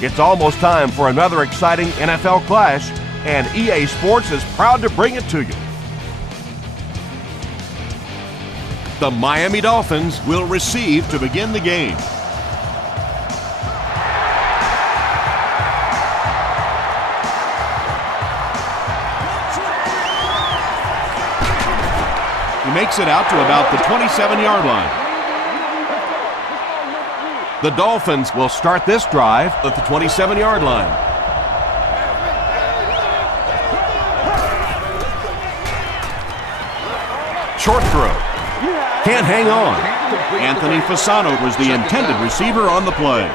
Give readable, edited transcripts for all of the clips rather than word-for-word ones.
It's almost time for another exciting NFL clash, and EA Sports is proud to bring it to you. The Miami Dolphins will receive to begin the game. He makes it out to about the 27-yard line. The Dolphins will start this drive at the 27-yard line. Short throw. Can't hang on. Anthony Fasano was the intended receiver on the play.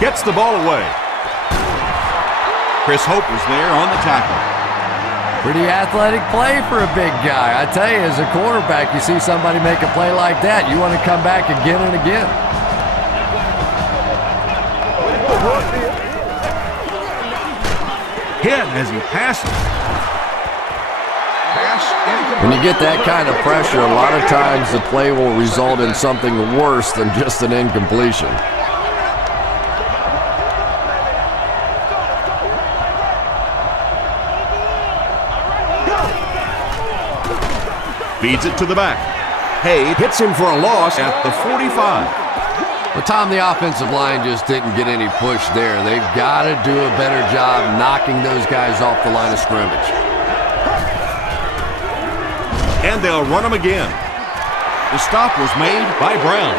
Gets the ball away. Chris Hope was there on the tackle. Pretty athletic play for a big guy. I tell you, as a quarterback, you see somebody make a play like that, you want to come back again and again. Hit as he passes. When you get that kind of pressure, a lot of times the play will result in something worse than just an incompletion. Feeds it to the back. Hay hits him for a loss at the 45. Well, Tom, the offensive line just didn't get any push there. They've got to do a better job knocking those guys off the line of scrimmage. And they'll run him again. The stop was made by Brown.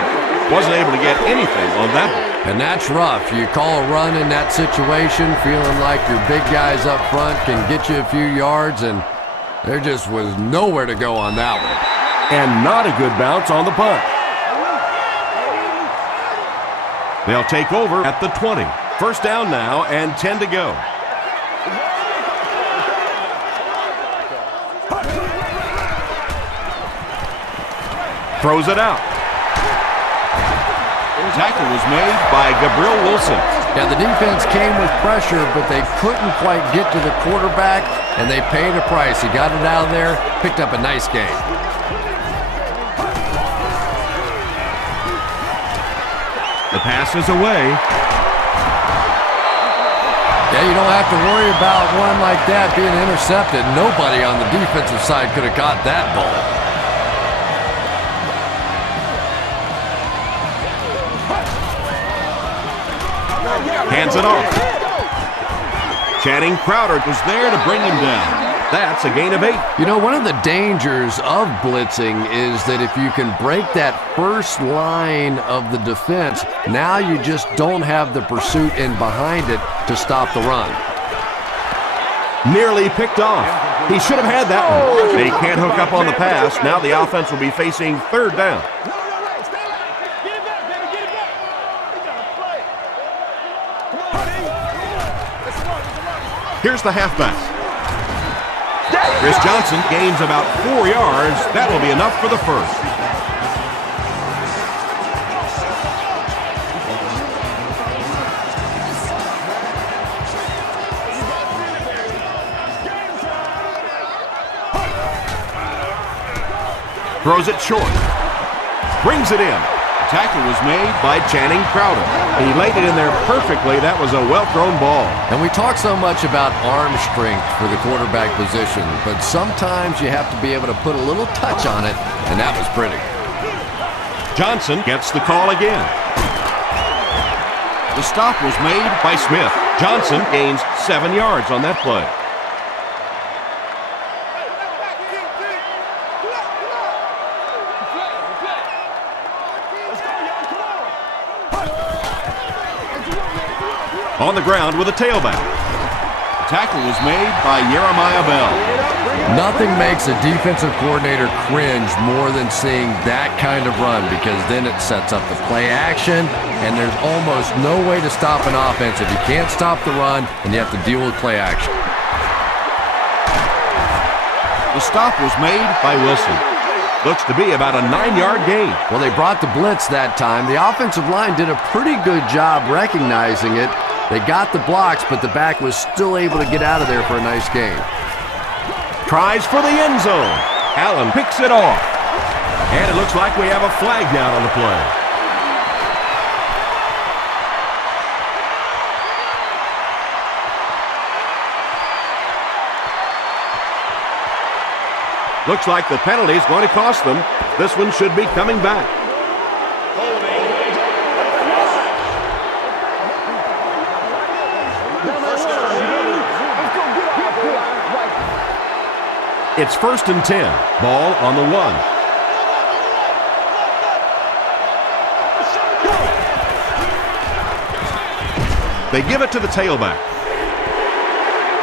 Wasn't able to get anything on that one. And that's rough. You call a run in that situation, feeling like your big guys up front can get you a few yards, and there just was nowhere to go on that one. And not a good bounce on the punt. They'll take over at the 20. First down now and 10 to go. Throws it out. Tackle was made by Gabriel Wilson. Yeah, the defense came with pressure, but they couldn't quite get to the quarterback, and they paid a price. He got it out of there, picked up a nice game. The pass is away. Yeah, you don't have to worry about one like that being intercepted. Nobody on the defensive side could have caught that ball. Hands it off. Channing Crowder was there to bring him down. That's a gain of 8. You know, one of the dangers of blitzing is that if you can break that first line of the defense, now you just don't have the pursuit in behind it to stop the run. Nearly picked off. He should have had that one. They can't hook up on the pass. Now the offense will be facing third down. Here's the halfback. Chris Johnson gains about 4 yards. That will be enough for the first. Throws it short. Brings it in. Tackle was made by Channing Crowder. He laid it in there perfectly. That was a well-thrown ball. And we talk so much about arm strength for the quarterback position, but sometimes you have to be able to put a little touch on it, and that was pretty. Johnson gets the call again. The stop was made by Smith. Johnson gains 7 yards on that play. On the ground with a tailback. The tackle was made by Jeremiah Bell. Nothing makes a defensive coordinator cringe more than seeing that kind of run, because then it sets up the play action, and there's almost no way to stop an offense if you can't stop the run and you have to deal with play action. The stop was made by Wilson. Looks to be about a 9-yard gain. Well, they brought the blitz that time. The offensive line did a pretty good job recognizing it. They got the blocks, but the back was still able to get out of there for a nice gain. Tries for the end zone. Allen picks it off. And it looks like we have a flag down on the play. Looks like the penalty is going to cost them. This one should be coming back. It's 1st and 10. Ball on the 1. They give it to the tailback.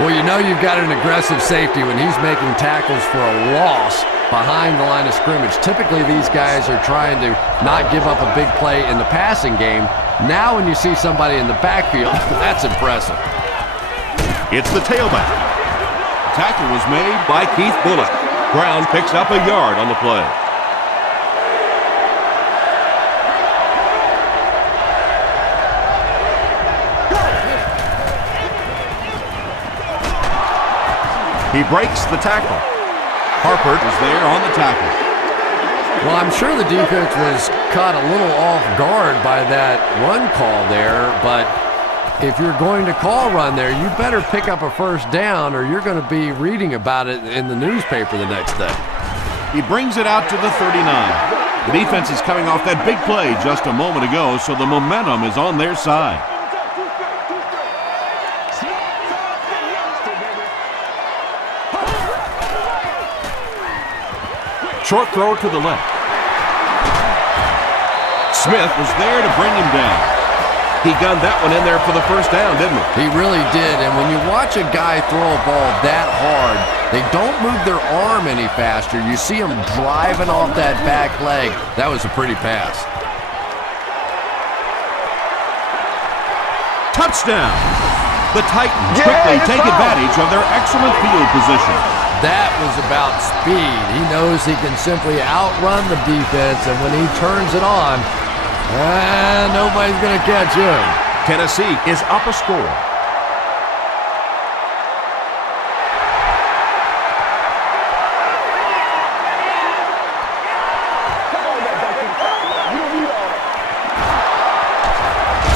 Well, you know you've got an aggressive safety when he's making tackles for a loss behind the line of scrimmage. Typically, these guys are trying to not give up a big play in the passing game. Now when you see somebody in the backfield, that's impressive. It's the tailback. Tackle was made by Keith Bullock. Brown picks up a yard on the play. He breaks the tackle. Harper is there on the tackle. Well, I'm sure the defense was caught a little off guard by that run call there, but if you're going to call run there, you better pick up a first down or you're going to be reading about it in the newspaper the next day. He brings it out to the 39. The defense is coming off that big play just a moment ago, so the momentum is on their side. Short throw to the left. Smith was there to bring him down. He gunned that one in there for the first down, didn't he? He really did, and when you watch a guy throw a ball that hard, they don't move their arm any faster. You see him driving off that back leg. That was a pretty pass. Touchdown! The Titans quickly take advantage of their excellent field position. That was about speed. He knows he can simply outrun the defense, and when he turns it on, nobody's going to catch him. Tennessee is up a score.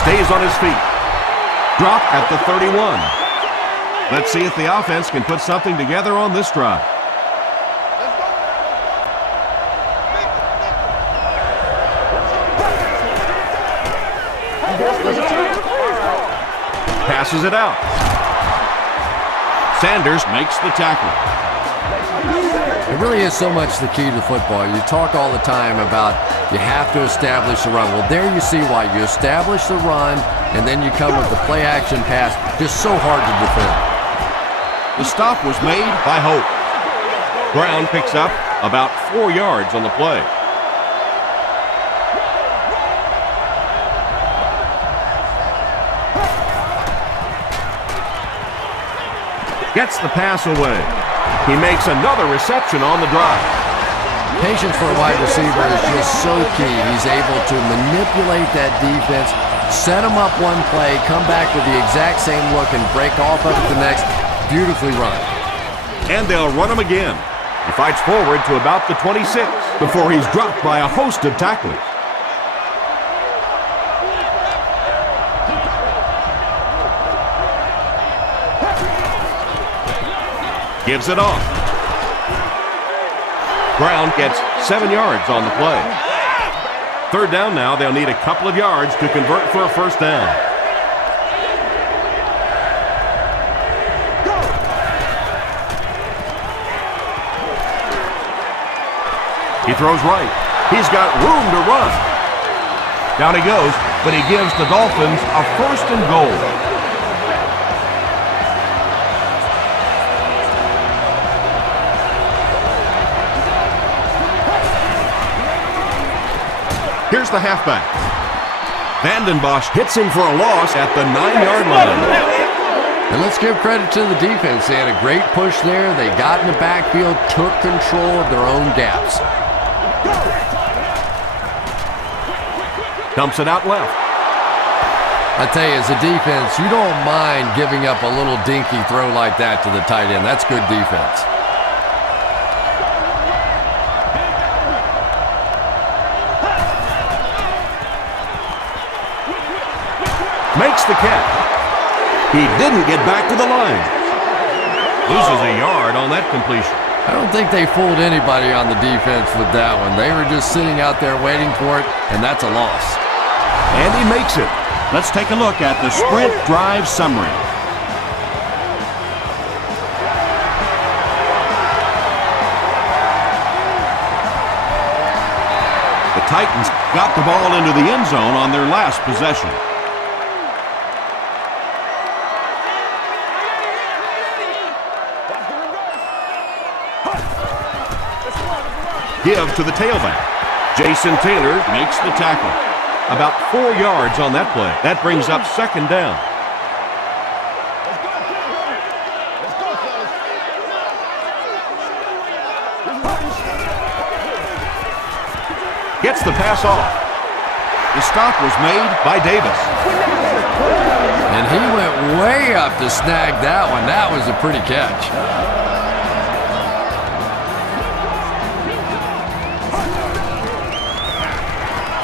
Stays on his feet. Drop at the 31. Let's see if the offense can put something together on this drive. Passes it out. Sanders makes the tackle. It really is so much the key to football. You talk all the time about you have to establish the run. Well, there you see why. You establish the run, and then you come with the play-action pass. Just so hard to defend. The stop was made by Hope. Brown picks up about 4 yards on the play. Gets the pass away. He makes another reception on the drive. Patience for a wide receiver is just so key. He's able to manipulate that defense, set them up one play, come back with the exact same look, and break off of it the next. Beautifully run. And they'll run him again. He fights forward to about the 26 before he's dropped by a host of tacklers. Gives it off. Brown gets 7 yards on the play. 3rd down now. They'll need a couple of yards to convert for a first down. He throws right. He's got room to run. Down he goes, but he gives the Dolphins a 1st and goal. Here's the halfback. Vanden Bosch hits him for a loss at the 9-yard line. And let's give credit to the defense. They had a great push there. They got in the backfield, took control of their own gaps. Dumps it out left. I tell you, as a defense, you don't mind giving up a little dinky throw like that to the tight end. That's good defense. makes the catch. He didn't get back to the line. Loses a yard on that completion. I don't think they fooled anybody on the defense with that one. They were just sitting out there waiting for it, and that's a loss. And he makes it. Let's take a look at the sprint drive summary. The Titans got the ball into the end zone on their last possession. Give to the tailback. Jason Taylor makes the tackle. About 4 yards on that play. That brings up second down. Gets the pass off. The stop was made by Davis. And he went way up to snag that one. That was a pretty catch.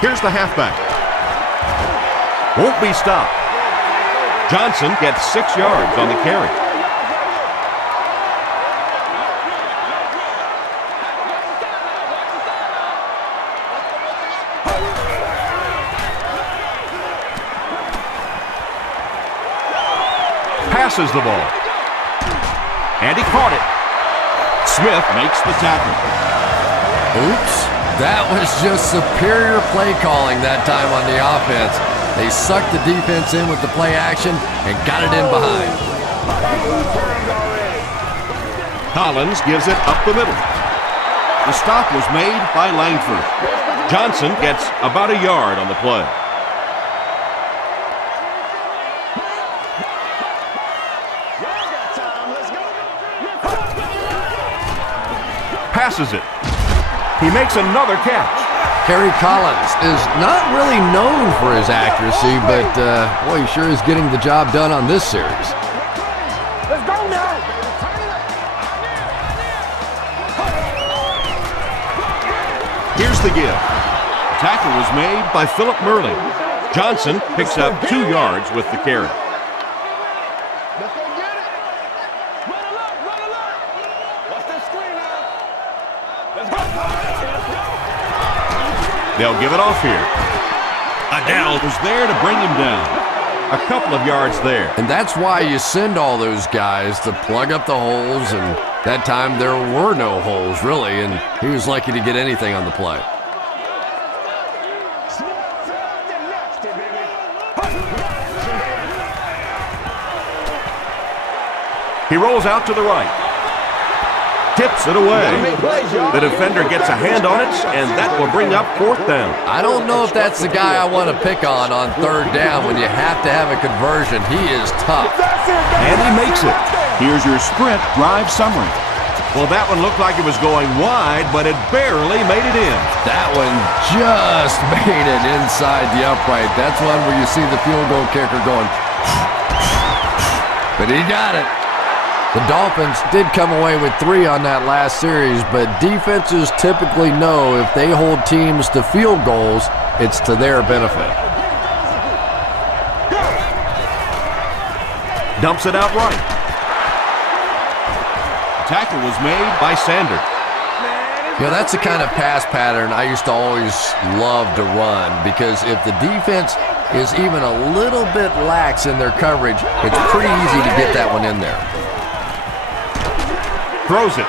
Here's the halfback. Won't be stopped. Johnson gets 6 yards on the carry. Passes the ball. And he caught it. Smith makes the tackle. Oops. That was just superior play calling that time on the offense. They sucked the defense in with the play action and got it in behind. Collins gives it up the middle. The stop was made by Langford. Johnson gets about a yard on the play. Passes it. He makes another catch. Kerry Collins is not really known for his accuracy, but boy, he sure is getting the job done on this series. Let's go now. Here's the give. The tackle was made by Philip Murley. Johnson picks up 2 yards with the carry. They'll give it off here. Adele was there to bring him down. A couple of yards there. And that's why you send all those guys to plug up the holes, and that time there were no holes, really, and he was lucky to get anything on the play. He rolls out to the right. Tips it away. The defender gets a hand on it, and that will bring up 4th down. I don't know if that's the guy I want to pick on 3rd down when you have to have a conversion. He is tough. And he makes it. Here's your sprint drive summary. Well, that one looked like it was going wide, but it barely made it in. That one just made it inside the upright. That's one where you see the field goal kicker going, but he got it. The Dolphins did come away with 3 on that last series, but defenses typically know if they hold teams to field goals, it's to their benefit. Dumps it out right. The tackle was made by Sanders. You know, that's the kind of pass pattern I used to always love to run, because if the defense is even a little bit lax in their coverage, it's pretty easy to get that one in there. Throws it.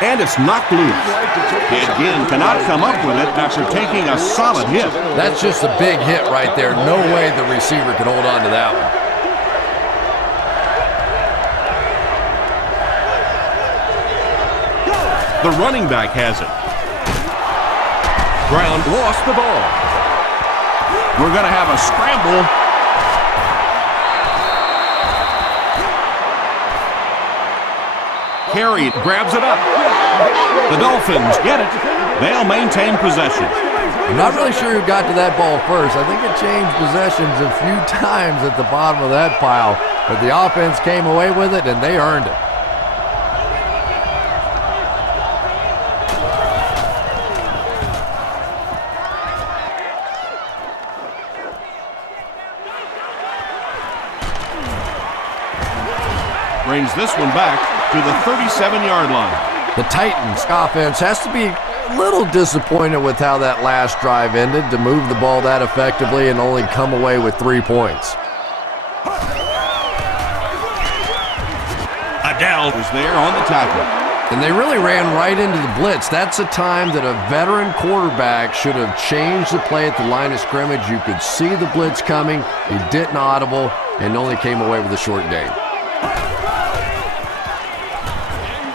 And it's knocked loose. He again cannot come up with it after taking a solid hit. That's just a big hit right there. No way the receiver could hold on to that one. The running back has it. Brown lost the ball. We're going to have a scramble. Carried, grabs it up. The Dolphins get it. They'll maintain possession. I'm not really sure who got to that ball first. I think it changed possessions a few times at the bottom of that pile, but the offense came away with it, and they earned it. brings this one back to the 37-yard line. The Titans offense has to be a little disappointed with how that last drive ended to move the ball that effectively and only come away with 3 points. Adele was there on the tackle. And they really ran right into the blitz. That's a time that a veteran quarterback should have changed the play at the line of scrimmage. You could see the blitz coming. He didn't audible and only came away with a short gain.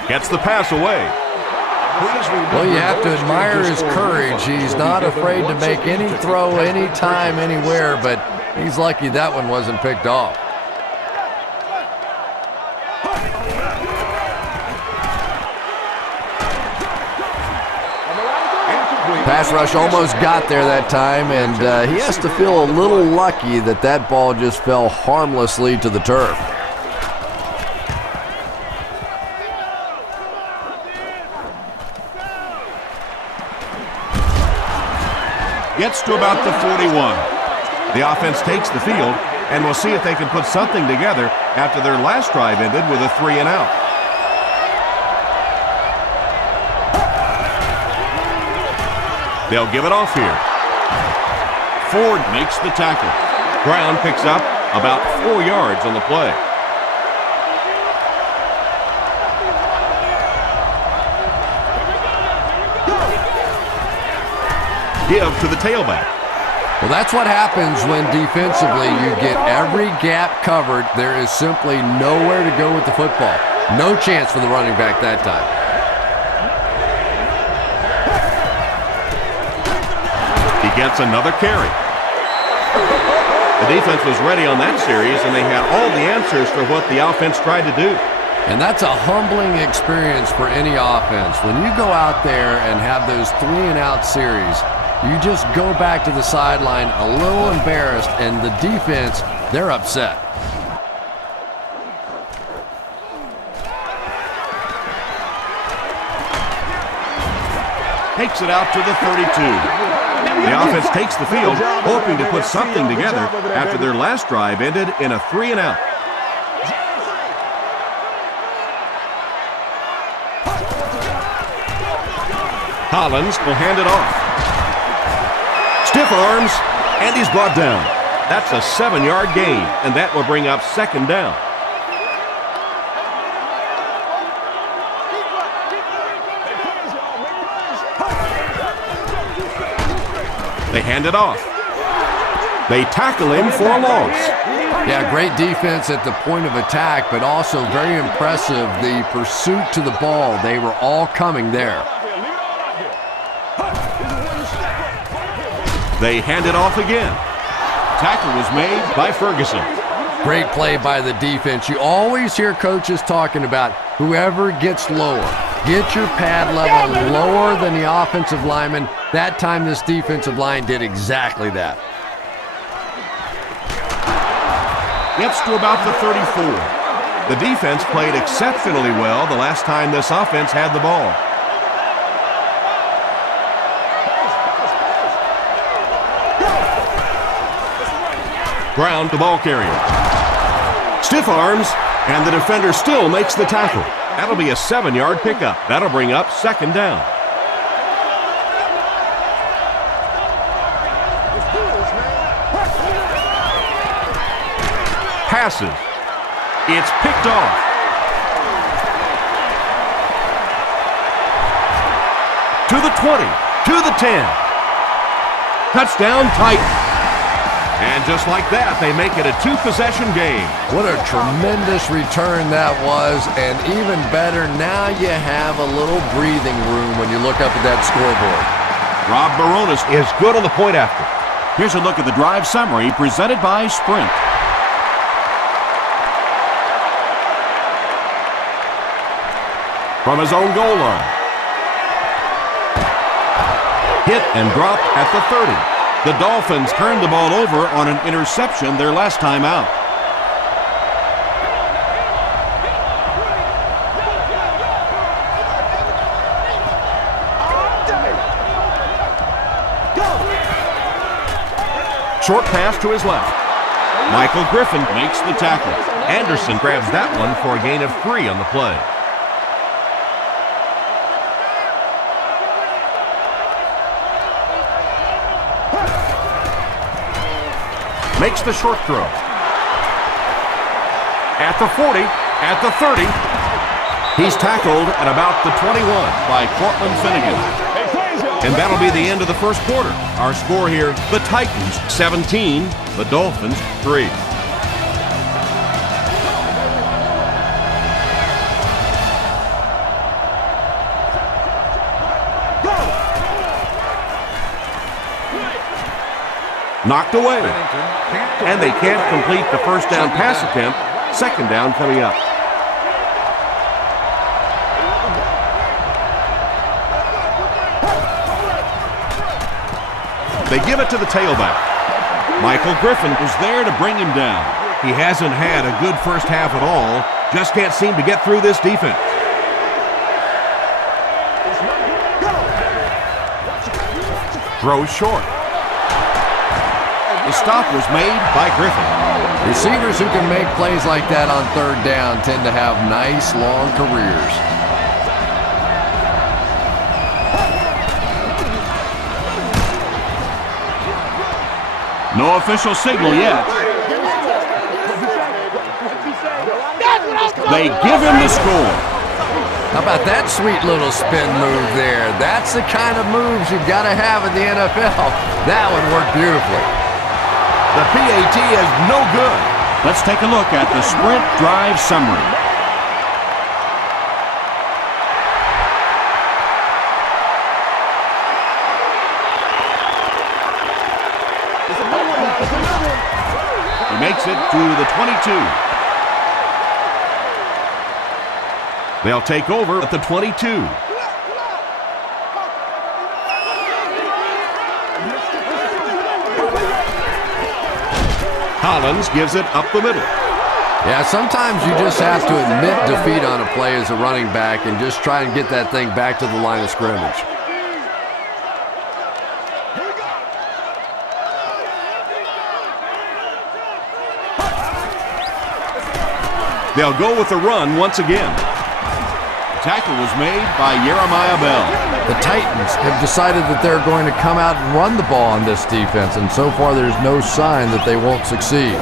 Gets the pass away. Well, you have to admire his courage. He's not afraid to make any throw, anytime, anywhere, but he's lucky that one wasn't picked off. Pass rush almost got there that time, and he has to feel a little lucky that that ball just fell harmlessly to the turf. Gets to about the 41. The offense takes the field, and we'll see if they can put something together after their last drive ended with a 3-and-out. They'll give it off here. Ford makes the tackle. Brown picks up about 4 yards on the play. Give to the tailback. Well, that's what happens when defensively you get every gap covered. There is simply nowhere to go with the football. No chance for the running back that time. He gets another carry. The defense was ready on that series, and they had all the answers for what the offense tried to do. And that's a humbling experience for any offense. When you go out there and have those 3-and-out series, you just go back to the sideline a little embarrassed, and the defense, they're upset. Takes it out to the 32. The offense takes the field, hoping to put something together after their last drive ended in a 3-and-out. Collins will hand it off. Stiff arms, and he's brought down. That's a 7-yard gain, and that will bring up 2nd down. They hand it off. They tackle him for a loss. Yeah, great defense at the point of attack, but also very impressive the pursuit to the ball. They were all coming there. They hand it off again. Tackle was made by Ferguson. Great play by the defense. You always hear coaches talking about whoever gets lower. Get your pad level lower than the offensive lineman. That time this defensive line did exactly that. Gets to about the 34. The defense played exceptionally well the last time this offense had the ball. Brown to ball carrier. Stiff arms, and the defender still makes the tackle. That'll be a 7-yard pickup. That'll bring up 2nd down. Passes. It's picked off. To the 20, to the 10. Touchdown Titans. And just like that, they make it a 2-possession game. What a tremendous return that was, and even better, now you have a little breathing room when you look up at that scoreboard. Rob Baronis is good on the point after. Here's a look at the drive summary presented by Sprint. From his own goal line. Hit and dropped at the 30. The Dolphins turned the ball over on an interception their last time out. Short pass to his left. Michael Griffin makes the tackle. Anderson grabs that one for a gain of 3 on the play. Makes the short throw. At the 40, at the 30. He's tackled at about the 21 by Cortland Finnegan. And that'll be the end of the first quarter. Our score here, the Titans 17, the Dolphins 3. Knocked away. And they can't complete the first down pass attempt. Second down coming up. They give it to the tailback. Michael Griffin was there to bring him down. He hasn't had a good first half at all. Just can't seem to get through this defense. Throws short. The stop was made by Griffin. Receivers who can make plays like that on third down tend to have nice, long careers. No official signal yet. They give him the score. How about that sweet little spin move there? That's the kind of moves you've got to have in the NFL. That would work beautifully. The PAT is no good. Let's take a look at the sprint drive summary. He makes it to the 22. They'll take over at the 22. Collins gives it up the middle. Yeah, sometimes you just have to admit defeat on a play as a running back and just try and get that thing back to the line of scrimmage. They'll go with the run once again. The tackle was made by Jeremiah Bell. The Titans have decided that they're going to come out and run the ball on this defense, and so far there's no sign that they won't succeed.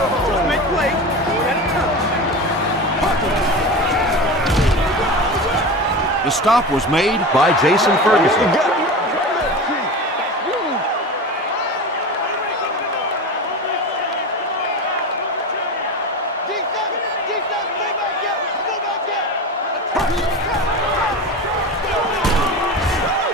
The stop was made by Jason Ferguson.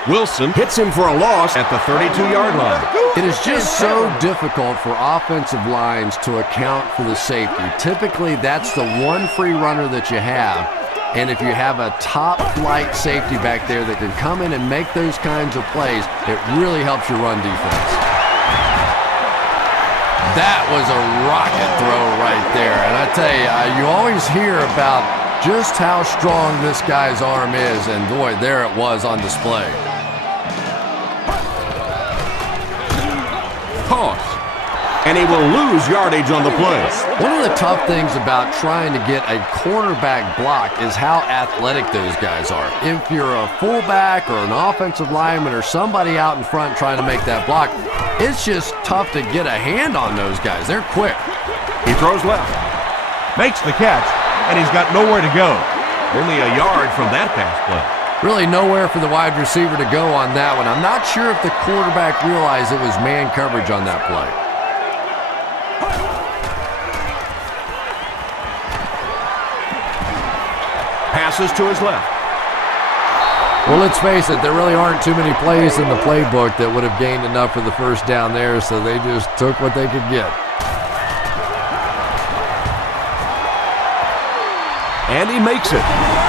Wilson hits him for a loss at the 32-yard line. It is just so difficult for offensive lines to account for the safety. Typically, that's the one free runner that you have. And if you have a top-flight safety back there that can come in and make those kinds of plays, it really helps your run defense. That was a rocket throw right there. And I tell you, you always hear about just how strong this guy's arm is. And boy, there it was on display. Toss. And he will lose yardage on the play. One of the tough things about trying to get a cornerback block is how athletic those guys are. If you're a fullback or an offensive lineman or somebody out in front trying to make that block, it's just tough to get a hand on those guys. They're quick. He throws left, makes the catch, and he's got nowhere to go. Only a yard from that pass play. Really nowhere for the wide receiver to go on that one. I'm not sure if the quarterback realized it was man coverage on that play. Passes to his left. Well, let's face it, there really aren't too many plays in the playbook that would have gained enough for the first down there, so they just took what they could get. And he makes it.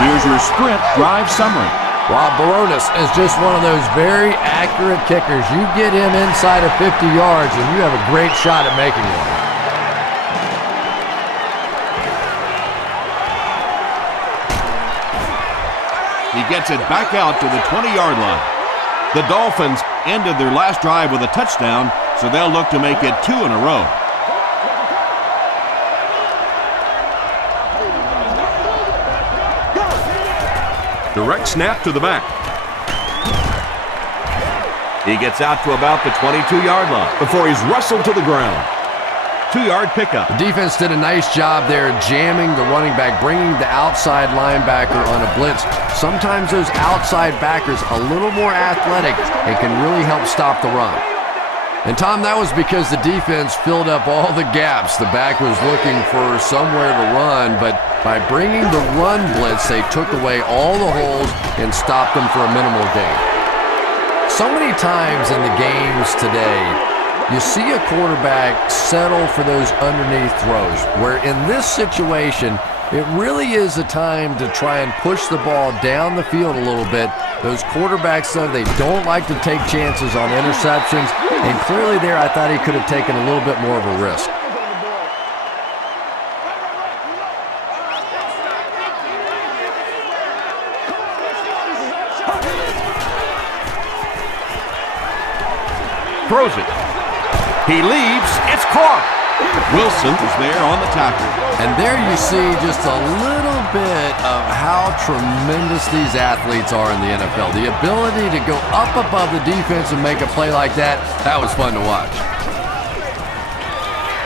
Here's your sprint drive summary. Rob Baronis is just one of those very accurate kickers. You get him inside of 50 yards and you have a great shot at making one. He gets it back out to the 20-yard line. The Dolphins ended their last drive with a touchdown, so they'll look to make it 2 in a row. Direct snap to the back. He gets out to about the 22-yard line before he's wrestled to the ground. 2-yard pickup. The defense did a nice job there jamming the running back, bringing the outside linebacker on a blitz. Sometimes those outside backers a little more athletic and can really help stop the run. And Tom, that was because the defense filled up all the gaps. The back was looking for somewhere to run, but by bringing the run blitz, they took away all the holes and stopped them for a minimal gain. So many times in the games today, you see a quarterback settle for those underneath throws, where in this situation, it really is a time to try and push the ball down the field a little bit. Those quarterbacks, though, they don't like to take chances on interceptions, and clearly there I thought he could have taken a little bit more of a risk. Throws it. He leaves. It's caught. Wilson is there on the tackle. And there you see just a little bit of how tremendous these athletes are in the NFL. The ability to go up above the defense and make a play like that, that was fun to watch.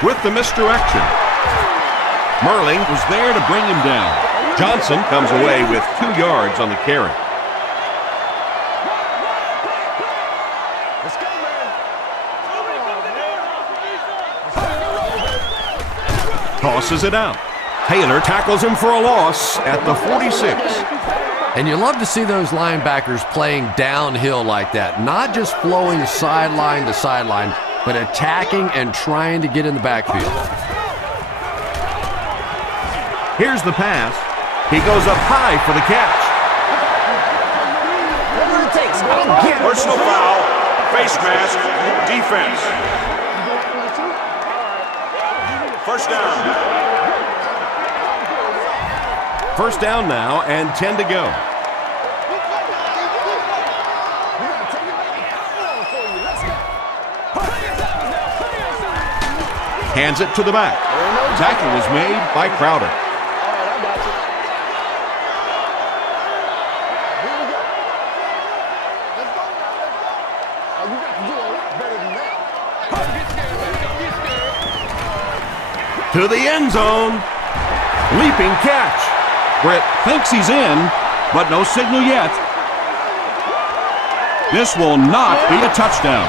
With the misdirection, Merling was there to bring him down. Johnson comes away with 2 yards on the carry. Tosses it out. Taylor tackles him for a loss at the 46. And you love to see those linebackers playing downhill like that, not just flowing sideline to sideline, but attacking and trying to get in the backfield. Here's the pass. He goes up high for the catch. Whatever it takes. I don't get it. Personal foul, face mask, defense. First down. First down now and 10 to go. Hands it to the back. Tackle was made by Crowder. To the end zone. Leaping catch. Britt thinks he's in, but no signal yet. This will not be a touchdown.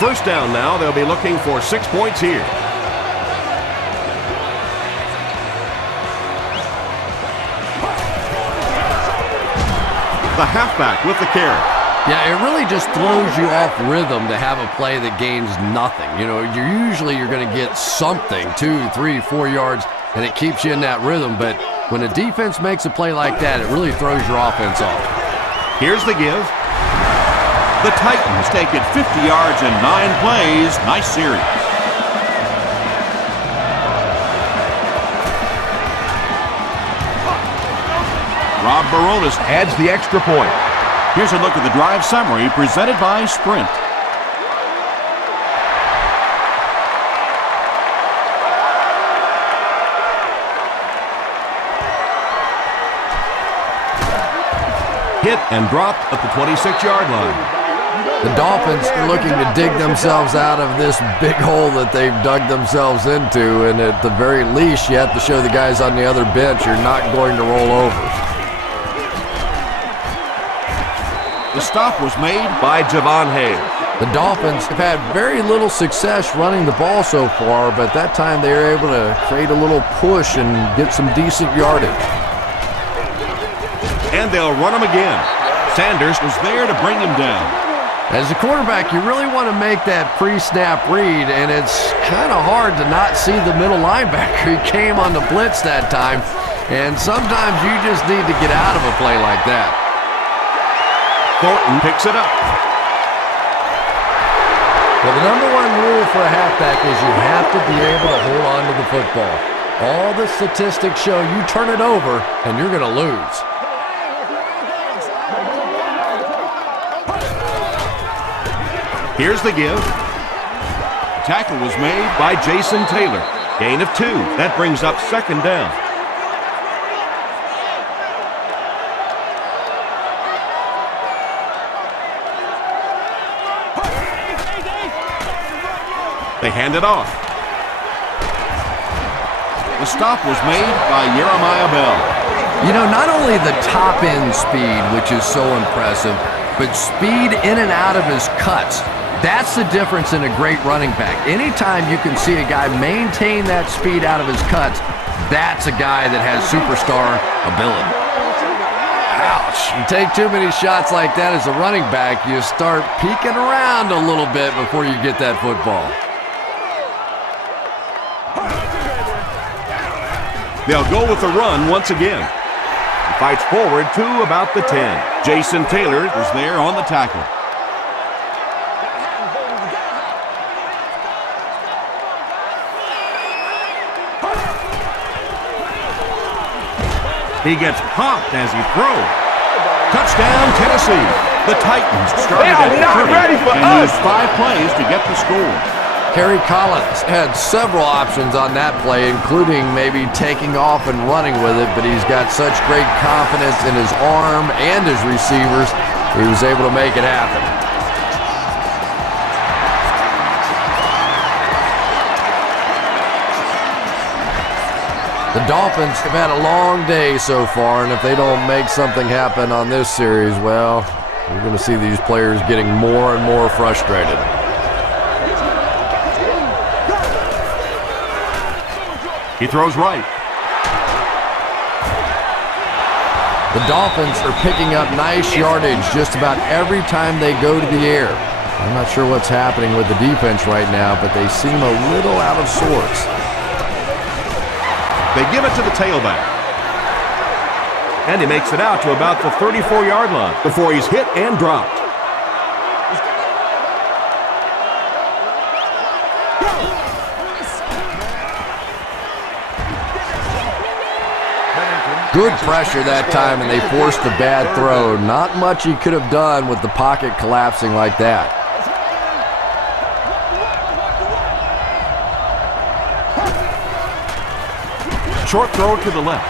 First down now. They'll be looking for 6 points here. The halfback with the carry. Yeah, it really just throws you off rhythm to have a play that gains nothing. You know, you're going to get something, 2, 3, 4 yards, and it keeps you in that rhythm. But when a defense makes a play like that, it really throws your offense off. Here's the give. The Titans take it 50 yards in 9 plays. Nice series. Rob Baronis adds the extra point. Here's a look at the drive summary presented by Sprint. Hit and dropped at the 26-yard line. The Dolphins are looking to dig themselves out of this big hole that they've dug themselves into, and at the very least, you have to show the guys on the other bench you're not going to roll over. The stop was made by Javon Hayes. The Dolphins have had very little success running the ball so far, but that time they were able to create a little push and get some decent yardage. And they'll run him again. Sanders was there to bring him down. As a quarterback, you really want to make that pre-snap read, and it's kind of hard to not see the middle linebacker. He came on the blitz that time, and sometimes you just need to get out of a play like that. Thornton picks it up. Well, the number one rule for a halfback is you have to be able to hold on to the football. All the statistics show you turn it over, and you're going to lose. Here's the give. Tackle was made by Jason Taylor. Gain of 2. That brings up second down. They hand it off. The stop was made by Jeremiah Bell. You know, not only the top-end speed, which is so impressive, but speed in and out of his cuts. That's the difference in a great running back. Anytime you can see a guy maintain that speed out of his cuts, that's a guy that has superstar ability. Ouch. You take too many shots like that as a running back, you start peeking around a little bit before you get that football. They'll go with the run once again. He fights forward to about the 10. Jason Taylor is there on the tackle. He gets popped as he throws. Touchdown, Tennessee. The Titans started at 30 and used 5 plays to get the score. Harry Collins had several options on that play, including maybe taking off and running with it, but he's got such great confidence in his arm and his receivers, he was able to make it happen. The Dolphins have had a long day so far, and if they don't make something happen on this series, well, we're going to see these players getting more and more frustrated. He throws right. The Dolphins are picking up nice yardage just about every time they go to the air. I'm not sure what's happening with the defense right now, but they seem a little out of sorts. They give it to the tailback. And he makes it out to about the 34-yard line before he's hit and dropped. Good pressure that time, and they forced a bad throw. Not much he could have done with the pocket collapsing like that. Short throw to the left.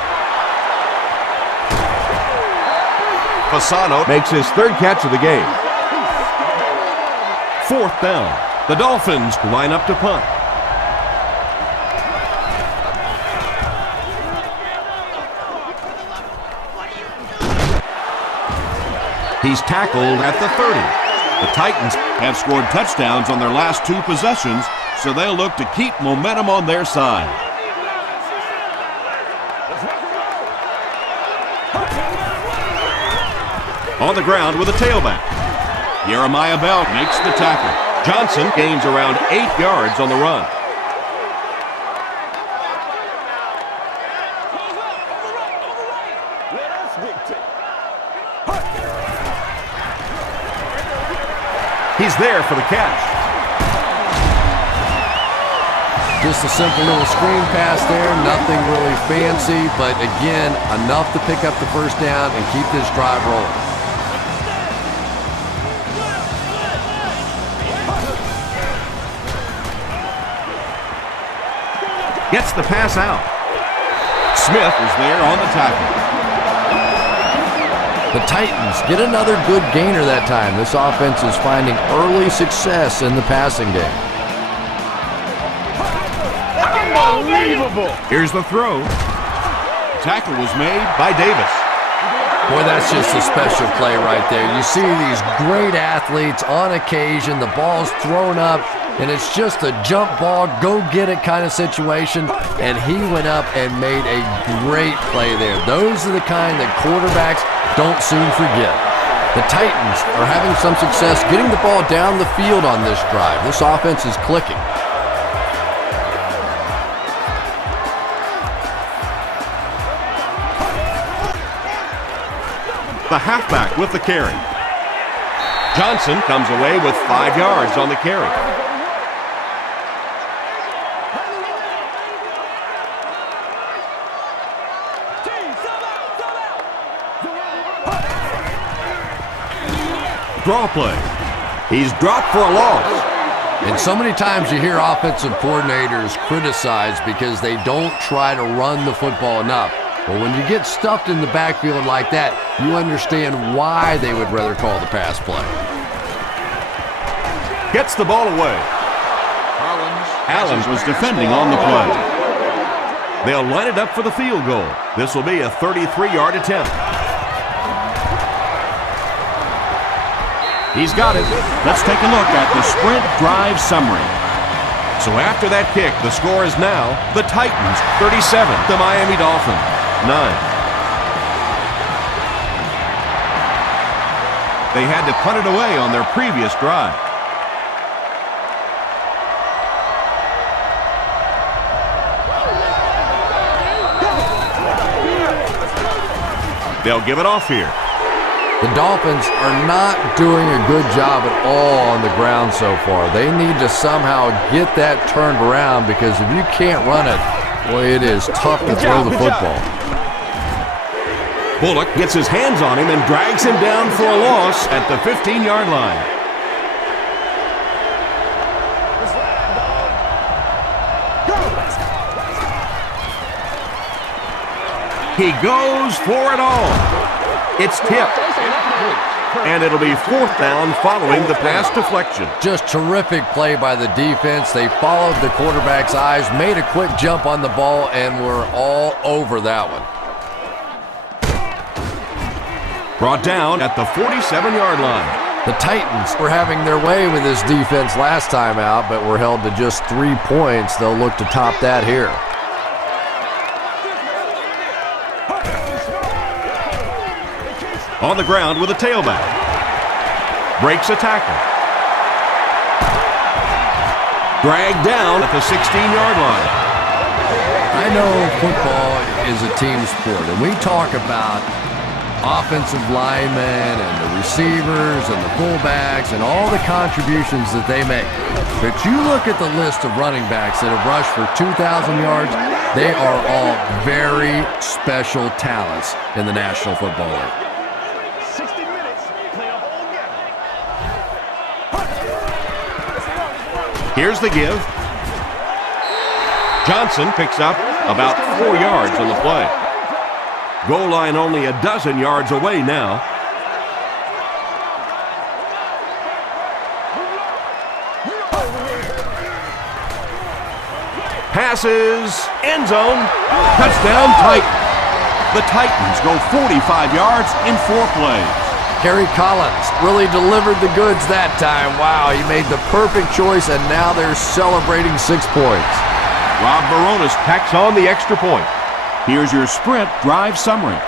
Fasano makes his 3rd catch of the game. 4th down. The Dolphins line up to punt. He's tackled at the 30. The Titans have scored touchdowns on their last 2 possessions, so they'll look to keep momentum on their side. On the ground with a tailback. Jeremiah Bell makes the tackle. Johnson gains around 8 yards on the run. He's there for the catch. Just a simple little screen pass there, nothing really fancy, but again, enough to pick up the 1st down and keep this drive rolling. Gets the pass out. Smith is there on the tackle. The Titans get another good gainer that time. This offense is finding early success in the passing game. Unbelievable! Here's the throw. The tackle was made by Davis. Boy, that's just a special play right there. You see these great athletes on occasion, the ball's thrown up, and it's just a jump ball, go get it kind of situation, and he went up and made a great play there. Those are the kind that quarterbacks don't soon forget. The Titans are having some success getting the ball down the field on this drive. This offense is clicking. The halfback with the carry. Johnson comes away with 5 yards on the carry. Draw play. He's dropped for a loss. And so many times you hear offensive coordinators criticized because they don't try to run the football enough. But when you get stuffed in the backfield like that, you understand why they would rather call the pass play. Gets the ball away. Collins Allen was defending on the play. They'll line it up for the field goal. This will be a 33-yard attempt. He's got it. Let's take a look at the sprint drive summary. So after that kick, the score is now the Titans 37, the Miami Dolphins 9. They had to punt it away on their previous drive. They'll give it off here. The Dolphins are not doing a good job at all on the ground so far. They need to somehow get that turned around, because if you can't run it, boy, it is tough to throw the football. Bullock gets his hands on him and drags him down for a loss at the 15-yard line. He goes for it all. It's tipped. And it'll be 4th down following the pass deflection. Just terrific play by the defense. They followed the quarterback's eyes, made a quick jump on the ball, and were all over that one. Brought down at the 47-yard line. The Titans were having their way with this defense last time out, but were held to just 3 points. They'll look to top that here. On the ground with a tailback. Breaks a tackle. Dragged down at the 16-yard line. I know football is a team sport, and we talk about offensive linemen and the receivers and the fullbacks and all the contributions that they make. But you look at the list of running backs that have rushed for 2,000 yards, they are all very special talents in the National Football League. 60 minutes, play a whole game. Here's the give. Johnson picks up about 4 yards on the play. Goal line only a dozen yards away now. Passes, end zone, touchdown Titans. The Titans go 45 yards in 4 plays. Kerry Collins really delivered the goods that time. Wow, he made the perfect choice, and now they're celebrating 6 points. Rob Baronis tacks on the extra point. Here's your sprint drive summary. Ain't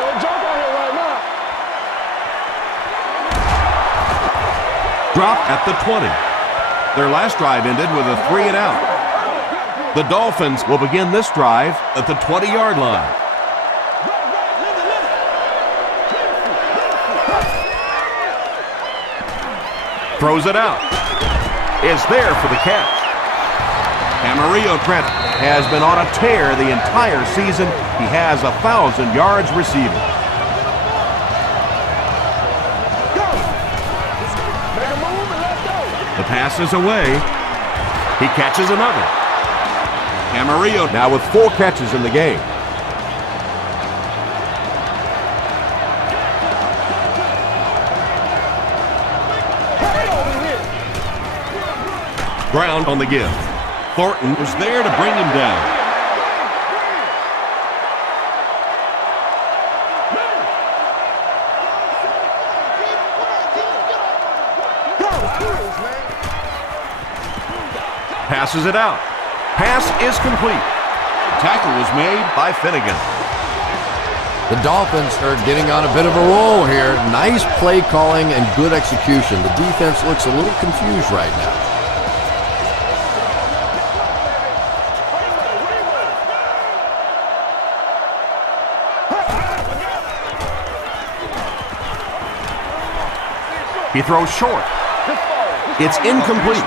no joke out here right now. Drop at the 20. Their last drive ended with a 3 and out. The Dolphins will begin this drive at the 20-yard line. Throws it out. Is there for the catch. Camarillo Trent has been on a tear the entire season. He has 1,000 yards receiving. The pass is away. He catches another. Camarillo now with 4 catches in the game. Ground on the give. Thornton was there to bring him down. Passes it out. Pass is complete. Tackle was made by Finnegan. The Dolphins are getting on a bit of a roll here. Nice play calling and good execution. The defense looks a little confused right now. He throws short. It's incomplete.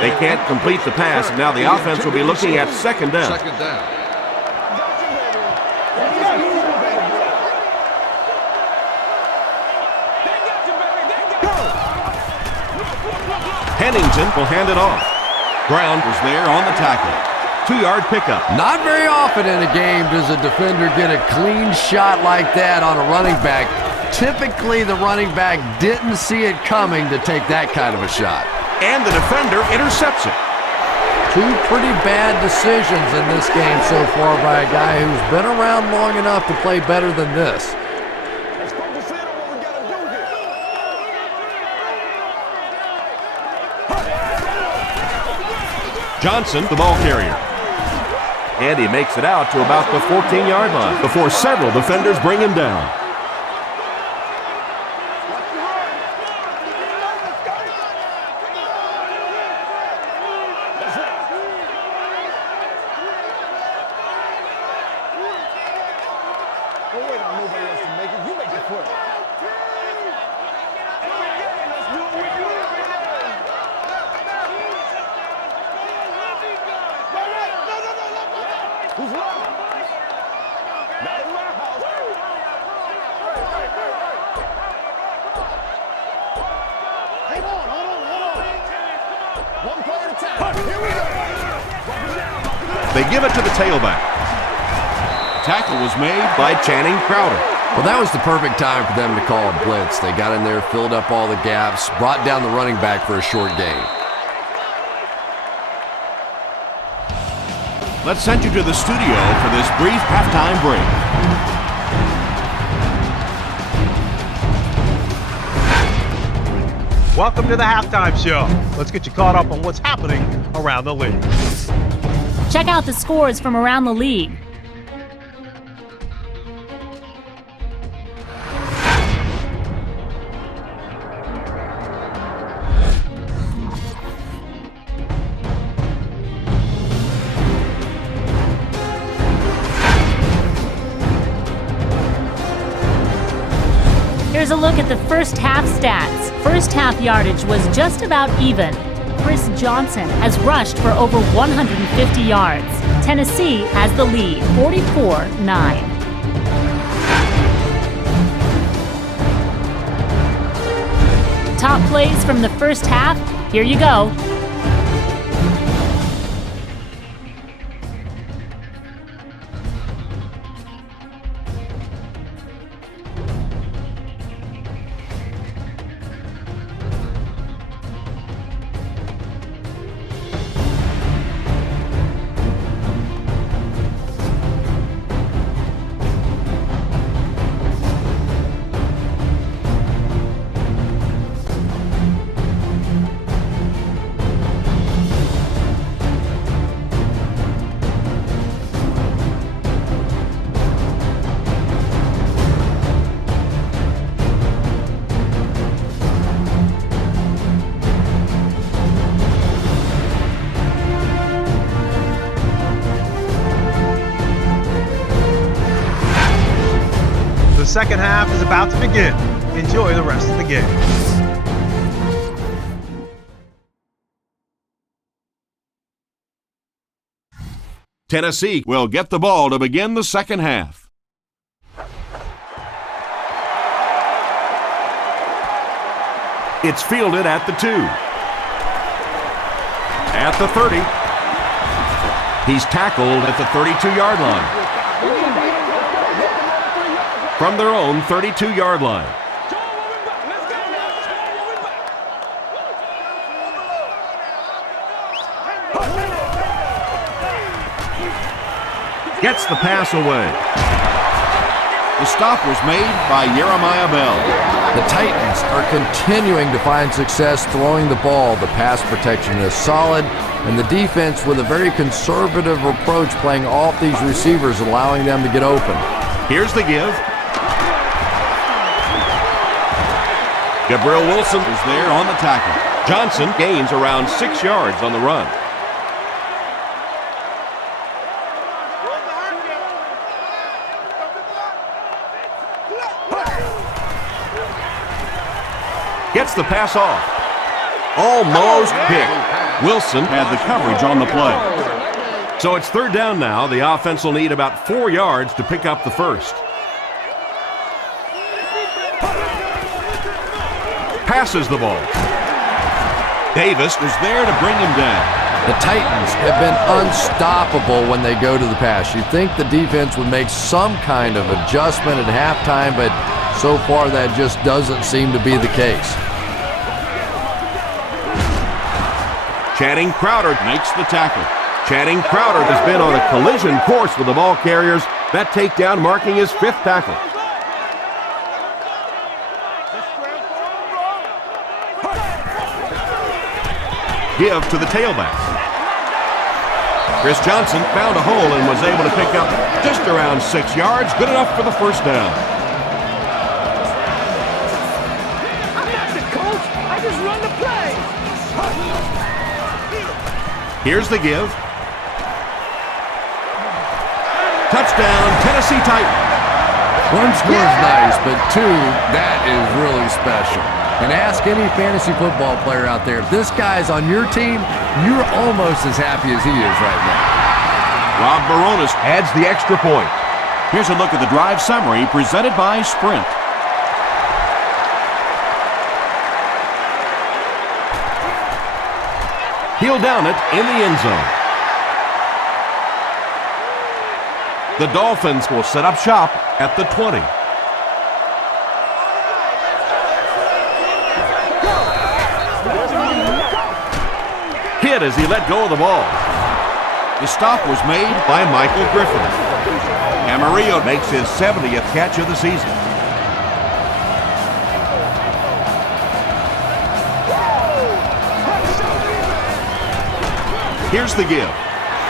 They can't complete the pass, and now the offense will be looking at second down. Pennington will hand it off. Brown was there on the tackle. 2-yard pickup. Not very often in a game does a defender get a clean shot like that on a running back. Typically, the running back didn't see it coming to take that kind of a shot. And the defender intercepts it. Two pretty bad decisions in this game so far by a guy who's been around long enough to play better than this. Let's focus in on what we gotta do here. Johnson, the ball carrier. And he makes it out to about the 14-yard line before several defenders bring him down. Don't wait on nobody else to make it. You make the play. Let's do what we do. Who's wrong? Not in my house. Hang on, hold on. One play at a time. Here we go. They give it to the tailback. Tackle was made by Channing Crowder. Well, that was the perfect time for them to call a blitz. They got in there, filled up all the gaps, brought down the running back for a short gain. Let's send you to the studio for this brief halftime break. Welcome to the halftime show. Let's get you caught up on what's happening around the league. Check out the scores from around the league. Here's a look at the first half stats. First half yardage was just about even. Chris Johnson has rushed for over 150 yards. Tennessee has the lead, 44-9. Top plays from the first half, here you go. The second half is about to begin. Enjoy the rest of the game. Tennessee will get the ball to begin the second half. It's fielded at the 2. At the 30. He's tackled at the 32-yard line. From their own 32-yard line. Gets the pass away. The stop was made by Jeremiah Bell. The Titans are continuing to find success throwing the ball. The pass protection is solid, and the defense with a very conservative approach playing off these receivers, allowing them to get open. Here's the give. Gabriel Wilson is there on the tackle. Johnson gains around 6 yards on the run. Gets the pass off. Almost picked. Wilson had the coverage on the play. So it's third down now. The offense will need about 4 yards to pick up the first. Passes the ball. Davis is there to bring him down. The Titans have been unstoppable when they go to the pass. You'd think the defense would make some kind of adjustment at halftime, but So far, that just doesn't seem to be the case. Channing Crowder makes the tackle. Channing Crowder has been on a collision course with the ball carriers. That takedown marking his 5th tackle. Give to the tailback. Chris Johnson found a hole and was able to pick up just around 6 yards. Good enough for the first down. I got it, coach. I just run the play. Here's the give. Touchdown, Tennessee Titans. One score is nice, but two, that is really special. And ask any fantasy football player out there, if this guy's on your team, you're almost as happy as he is right now. Rob Baronis adds the extra point. Here's a look at the drive summary presented by Sprint. He'll down it in the end zone. The Dolphins will set up shop at the 20. Hit as he let go of the ball. The stop was made by Michael Griffin. Camarillo makes his 70th catch of the season. Here's the give.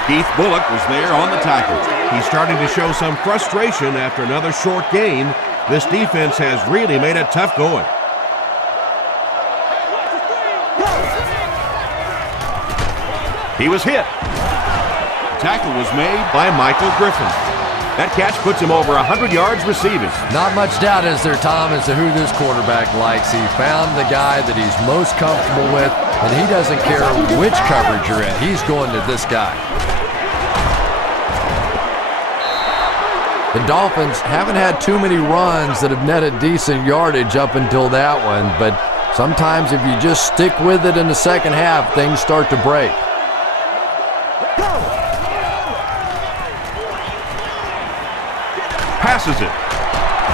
Keith Bullock was there on the tackle. He's starting to show some frustration after another short gain. This defense has really made it tough going. He was hit. Tackle was made by Michael Griffin. That catch puts him over 100 yards receiving. Not much doubt, is there, Tom, as to who this quarterback likes. He found the guy that he's most comfortable with, and he doesn't care which coverage you're in. He's going to this guy. The Dolphins haven't had too many runs that have netted decent yardage up until that one, but sometimes if you just stick with it in the second half, things start to break. Passes it.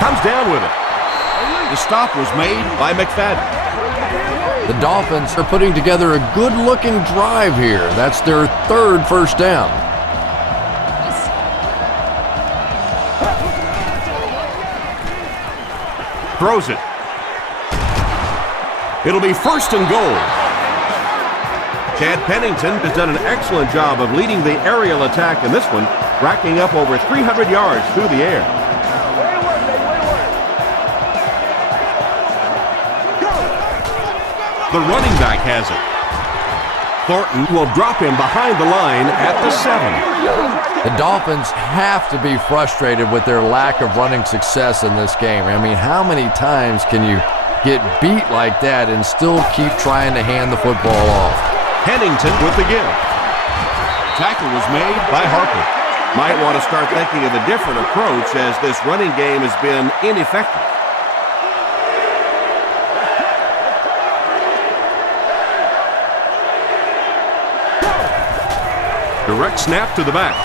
Comes down with it. The stop was made by McFadden. The Dolphins are putting together a good-looking drive here. That's their 3rd first down. Throws it. It'll be 1st and goal. Chad Pennington has done an excellent job of leading the aerial attack in this one, racking up over 300 yards through the air. The running back has it. Thornton will drop him behind the line at the 7. The Dolphins have to be frustrated with their lack of running success in this game. I mean, how many times can you get beat like that and still keep trying to hand the football off? Pennington with the give. Tackle was made by Harper. Might want to start thinking of a different approach as this running game has been ineffective. Direct snap to the back.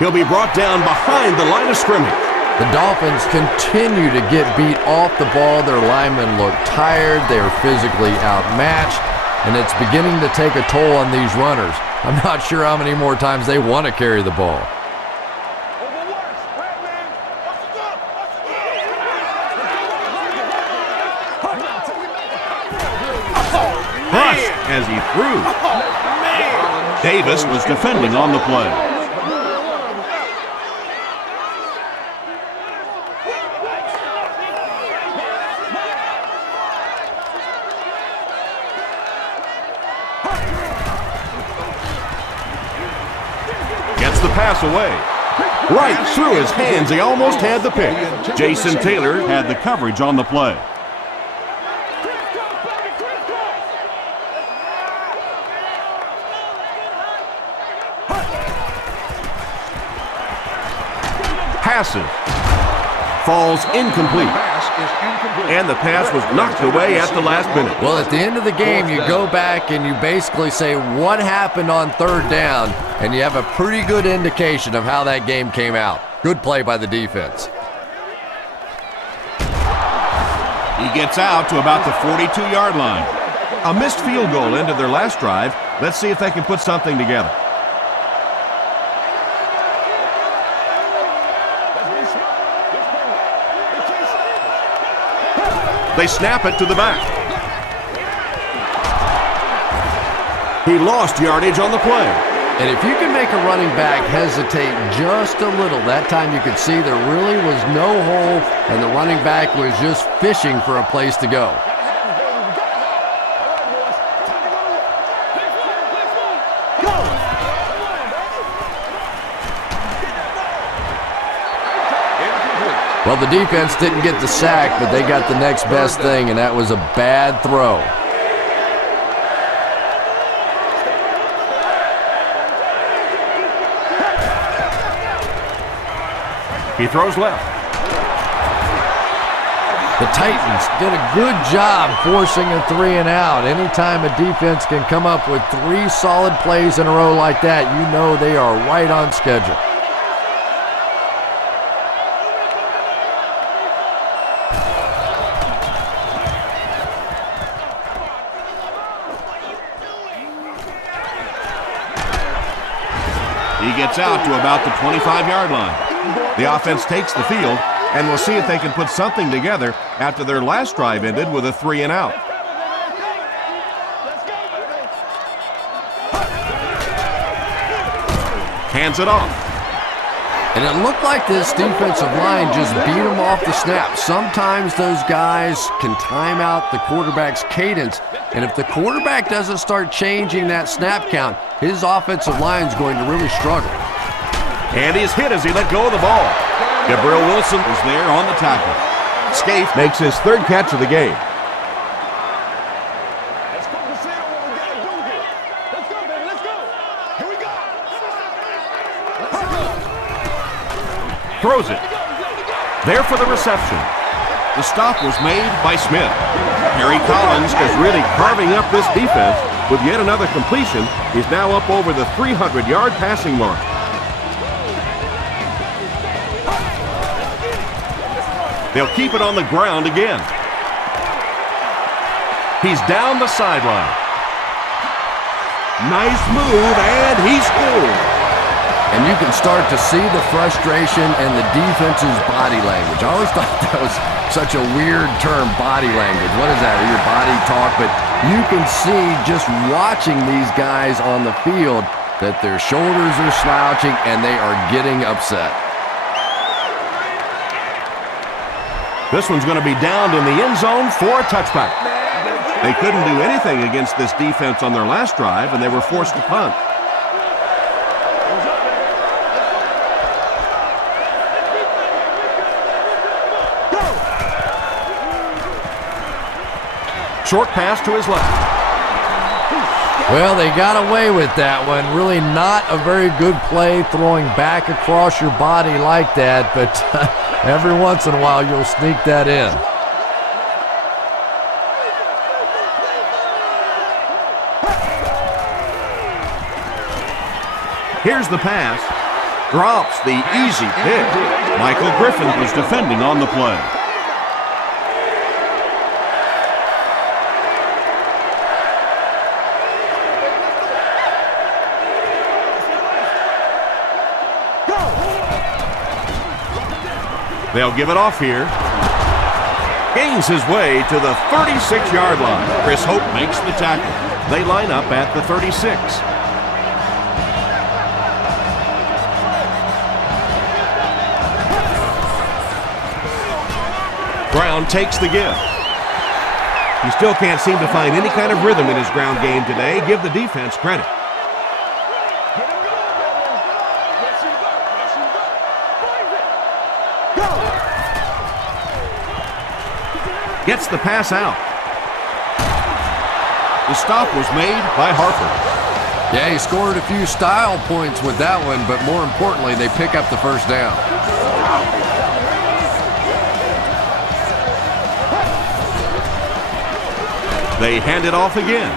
He'll be brought down behind the line of scrimmage. The Dolphins continue to get beat off the ball. Their linemen look tired. They're physically outmatched, and it's beginning to take a toll on these runners. I'm not sure how many more times they want to carry the ball. Crushed as he threw. Davis was defending on the play. Gets the pass away. Right through his hands. He almost had the pick. Jason Taylor had the coverage on the play. Passes. Falls incomplete. And the pass was knocked away at the last minute. Well, at the end of the game, you go back and you basically say what happened on 3rd down, and you have a pretty good indication of how that game came out. Good play by the defense. He gets out to about the 42-yard line. A missed field goal ended their last drive. Let's see if they can put something together. They snap it to the back. He lost yardage on the play. And if you can make a running back hesitate just a little, that time you could see there really was no hole and the running back was just fishing for a place to go. Well, the defense didn't get the sack, but they got the next best thing, and that was a bad throw. He throws left. The Titans did a good job forcing a 3-and-out. Anytime a defense can come up with 3 solid plays in a row like that, you know they are right on schedule. He gets out to about the 25-yard line. The offense takes the field, and we'll see if they can put something together after their last drive ended with a 3-and-out. Hands it off. And it looked like this defensive line just beat them off the snap. Sometimes those guys can time out the quarterback's cadence, and if the quarterback doesn't start changing that snap count, his offensive line is going to really struggle. And he's hit as he let go of the ball. Gabriel Wilson was there on the tackle. Scaife makes his 3rd catch of the game. Throws it. There for the reception. The stop was made by Smith. Harry Collins is really carving up this defense with yet another completion. He's now up over the 300-yard passing mark. They'll keep it on the ground again. He's down the sideline. Nice move, and he scored. And you can start to see the frustration and the defense's body language. I always thought that was such a weird term, body language. What is that? Your body talk? But you can see just watching these guys on the field that their shoulders are slouching and they are getting upset. This one's going to be downed in the end zone for a touchback. They couldn't do anything against this defense on their last drive, and they were forced to punt. Short pass to his left. Well, they got away with that one. Really not a very good play throwing back across your body like that, but every once in a while you'll sneak that in. Here's the pass. Drops the easy pick. Michael Griffin was defending on the play. They'll give it off here. Gains his way to the 36-yard line. Chris Hope makes the tackle. They line up at the 36. Brown takes the give. He still can't seem to find any kind of rhythm in his ground game today. Give the defense credit. Gets the pass out. The stop was made by Harper. Yeah, he scored a few style points with that one, but more importantly, they pick up the first down. They hand it off again.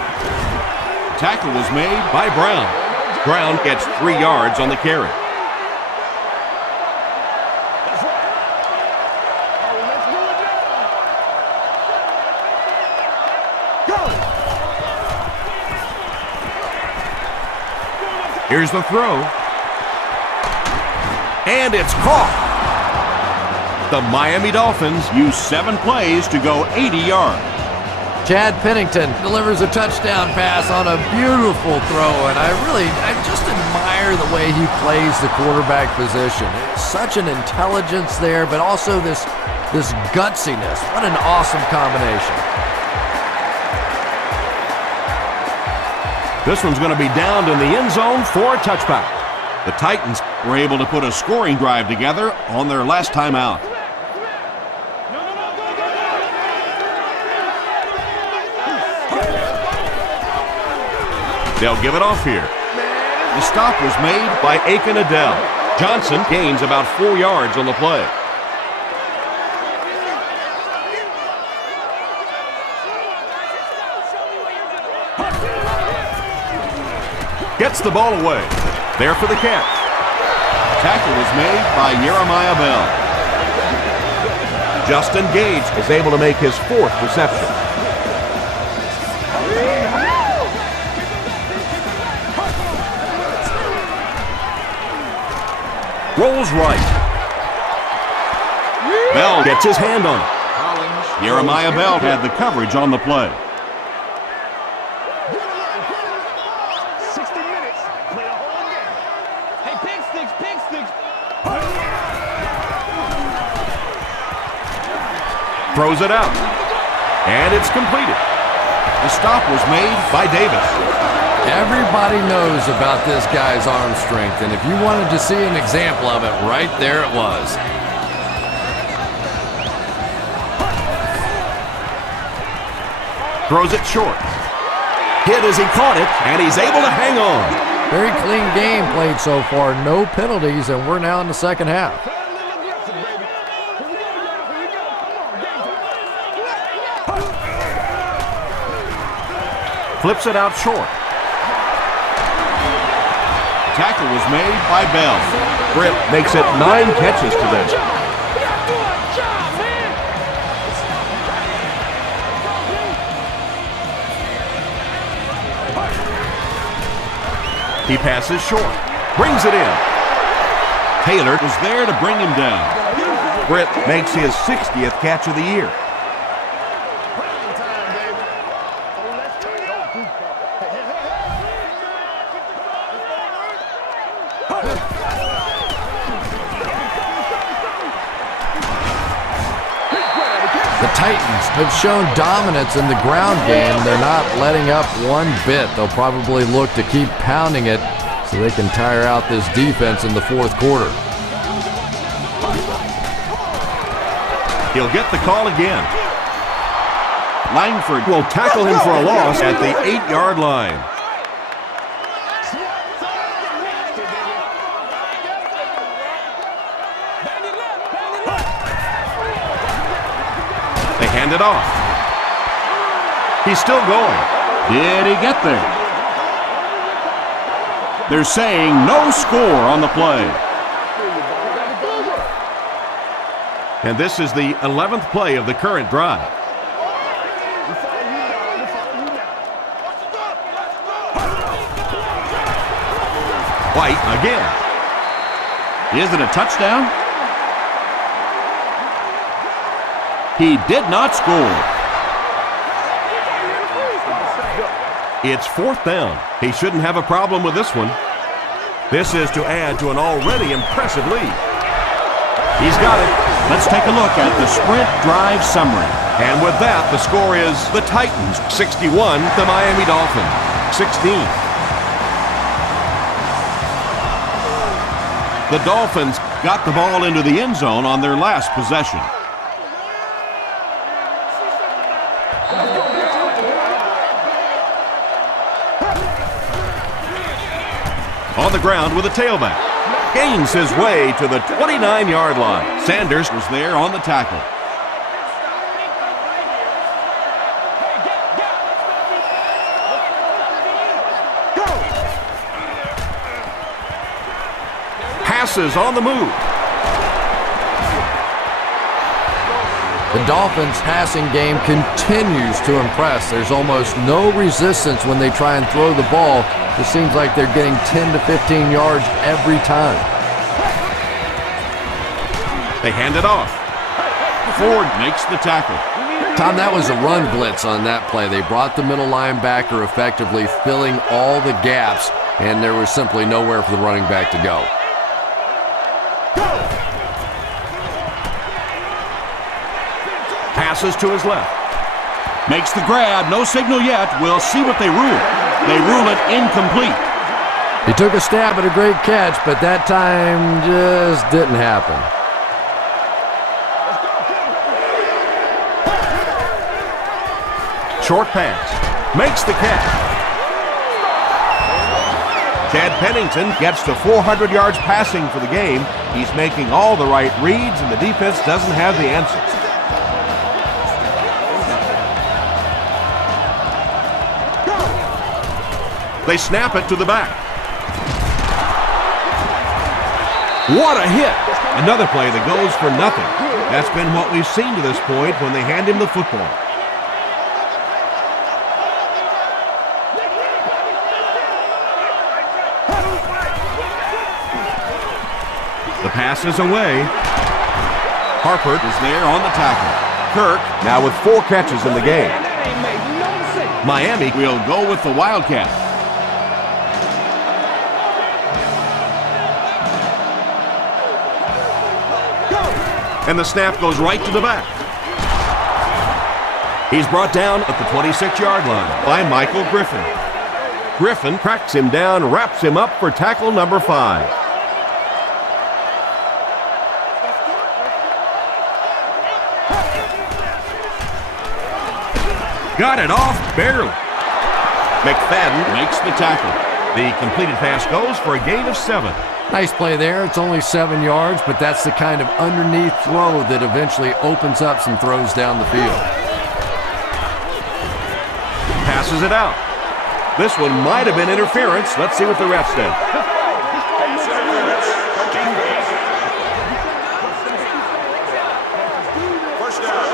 Tackle was made by Brown. Brown gets 3 yards on the carry. Here's the throw. And it's caught. The Miami Dolphins use 7 plays to go 80 yards. Chad Pennington delivers a touchdown pass on a beautiful throw, and I just admire the way he plays the quarterback position. Such an intelligence there, but also this gutsiness. What an awesome combination. This one's going to be downed in the end zone for a touchback. The Titans were able to put a scoring drive together on their last time out. They'll give it off here. The stop was made by Aiken Adele. Johnson gains about 4 yards on the play. Gets the ball away. There for the catch. Tackle was made by Jeremiah Bell. Justin Gage is able to make his 4th reception. Rolls right. Bell gets his hand on it. Jeremiah Bell had the coverage on the play. 60 minutes. Play a whole game. Hey, pick sticks. Throws it out. And it's completed. The stop was made by Davis. Everybody knows about this guy's arm strength, and if you wanted to see an example of it, right there it was. Throws it short. Hit as he caught it, and he's able to hang on. Very clean game played so far, no penalties, and we're now in the second half. Flips it out short. Tackle was made by Bell. Britt makes it 9 catches today. He passes short. Brings it in. Taylor was there to bring him down. Britt makes his 60th catch of the year. The Titans have shown dominance in the ground game. They're not letting up one bit. They'll probably look to keep pounding it so they can tire out this defense in the 4th quarter. He'll get the call again. Langford will tackle him for a loss at the 8-yard line. They hand it off. He's still going. Did he get there? They're saying no score on the play. And this is the 11th play of the current drive. White again. Is it a touchdown? He did not score. It's 4th down. He shouldn't have a problem with this one. This is to add to an already impressive lead. He's got it. Let's take a look at the sprint drive summary. And with that, the score is the Titans 61, the Miami Dolphins 16. The Dolphins got the ball into the end zone on their last possession. On the ground with a tailback. Gains his way to the 29-yard line. Sanders was there on the tackle. Passes on the move. The Dolphins' passing game continues to impress. There's almost no resistance when they try and throw the ball. It seems like they're getting 10 to 15 yards every time. They hand it off. Ford makes the tackle. Tom, that was a run blitz on that play. They brought the middle linebacker effectively filling all the gaps, and there was simply nowhere for the running back to go. Passes to his left. Makes the grab. No signal yet. We'll see what they rule. They rule it incomplete. He took a stab at a great catch, but that time just didn't happen. Short pass. Makes the catch. Chad Pennington gets to 400 yards passing for the game. He's making all the right reads, and the defense doesn't have the answers. They snap it to the back. What a hit! Another play that goes for nothing. That's been what we've seen to this point when they hand him the football. The pass is away. Harper is there on the tackle. Kirk now with 4 catches in the game. Miami will go with the Wildcat. And the snap goes right to the back. He's brought down at the 26-yard line by Michael Griffin. Griffin cracks him down, wraps him up for tackle number 5. Got it off barely. McFadden makes the tackle. The completed pass goes for a gain of 7. Nice play there. It's only 7 yards, but that's the kind of underneath throw that eventually opens up some throws down the field. Passes it out. This one might have been interference. Let's see what the refs did. First down.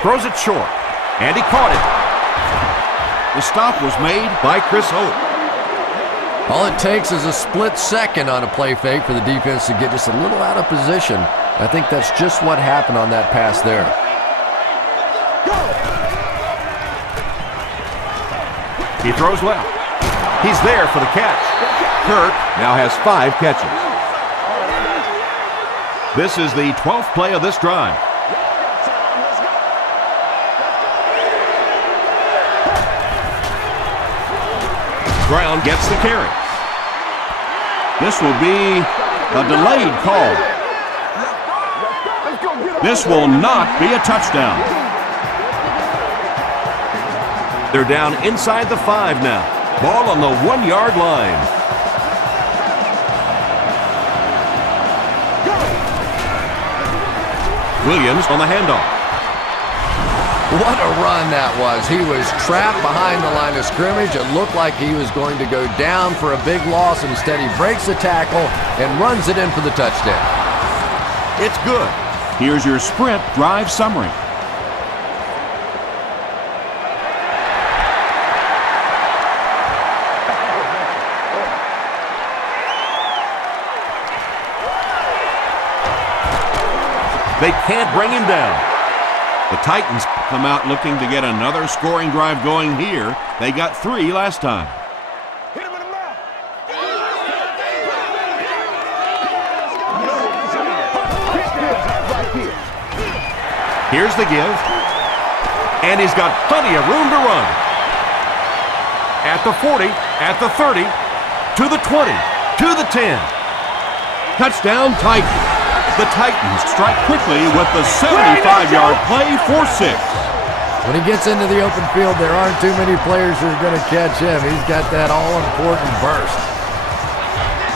Throws it short, and he caught it. The stop was made by Chris Hope. All it takes is a split second on a play fake for the defense to get just a little out of position. I think that's just what happened on that pass there. He throws left. He's there for the catch. Kirk now has 5 catches. This is the 12th play of this drive. Brown gets the carry. This will be a delayed call. This will not be a touchdown. They're down inside the 5 now. Ball on the 1-yard line. Williams on the handoff. What a run that was. He was trapped behind the line of scrimmage. It looked like he was going to go down for a big loss. Instead, he breaks the tackle and runs it in for the touchdown. It's good. Here's your sprint drive summary. They can't bring him down. The Titans come out looking to get another scoring drive going here. They got 3 last time. Hit him in the mouth. Here's the give. And he's got plenty of room to run. At the 40, at the 30, to the 20, to the 10. Touchdown Titans. The Titans strike quickly with the 75-yard play for 6. When he gets into the open field, there aren't too many players who are going to catch him. He's got that all-important burst.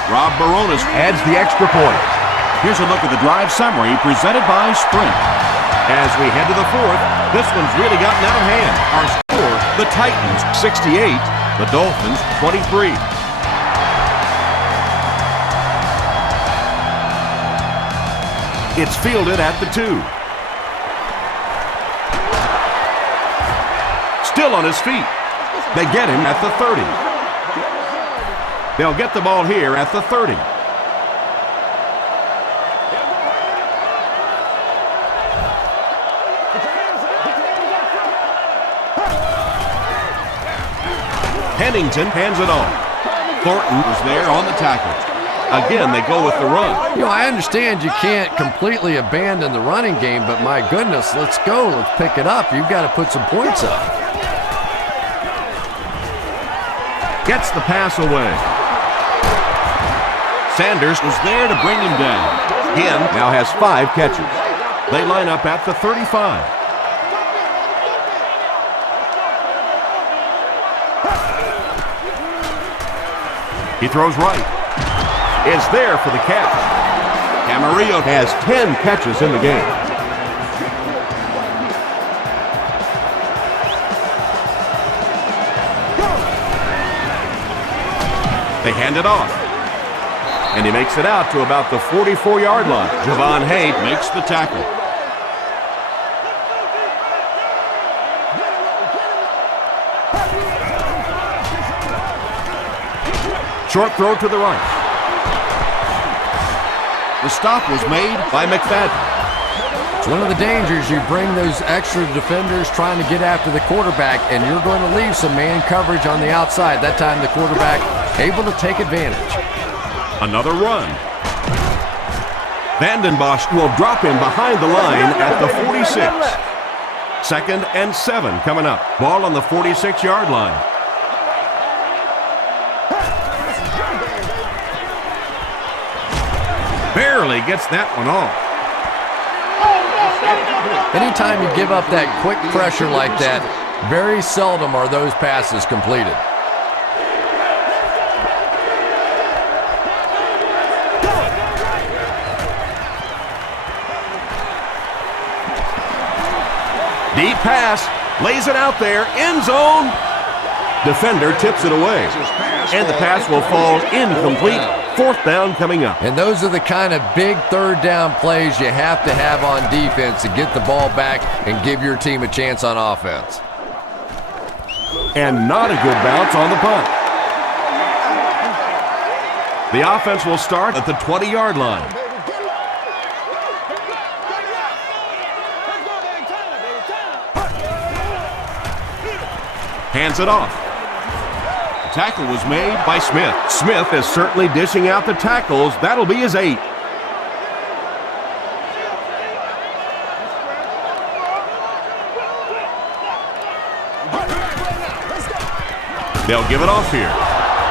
Rob Baronis adds the extra point. Here's a look at the drive summary presented by Sprint. As we head to the fourth, this one's really gotten out of hand. Our score, the Titans 68, the Dolphins 23. It's fielded at the 2. Still on his feet. They get him at the 30. They'll get the ball here at the 30. Pennington hands it off. Thornton was there on the tackle. Again, they go with the run. You know, I understand you can't completely abandon the running game, but my goodness, let's go. Let's pick it up. You've got to put some points up. Gets the pass away. Sanders was there to bring him down. Ginn now has 5 catches. They line up at the 35. He throws right. It's there for the catch. Camarillo has 10 catches in the game. They hand it off. And he makes it out to about the 44-yard line. Javon Hayes makes the tackle. Short throw to the right. The stop was made by McFadden. It's one of the dangers. You bring those extra defenders trying to get after the quarterback, and you're going to leave some man coverage on the outside. That time the quarterback able to take advantage. Another run. Vanden Bosch will drop him behind the line at the 46. 2nd and 7 coming up. Ball on the 46-yard line. Barely gets that one off. Anytime you give up that quick pressure like that, very seldom are those passes completed. Deep pass, lays it out there, end zone. Defender tips it away, and the pass will fall incomplete. 4th down coming up. And those are the kind of big 3rd down plays you have to have on defense to get the ball back and give your team a chance on offense. And not a good bounce on the punt. The offense will start at the 20-yard line. Hands it off. The tackle was made by Smith. Smith is certainly dishing out the tackles. That'll be his 8th. They'll give it off here.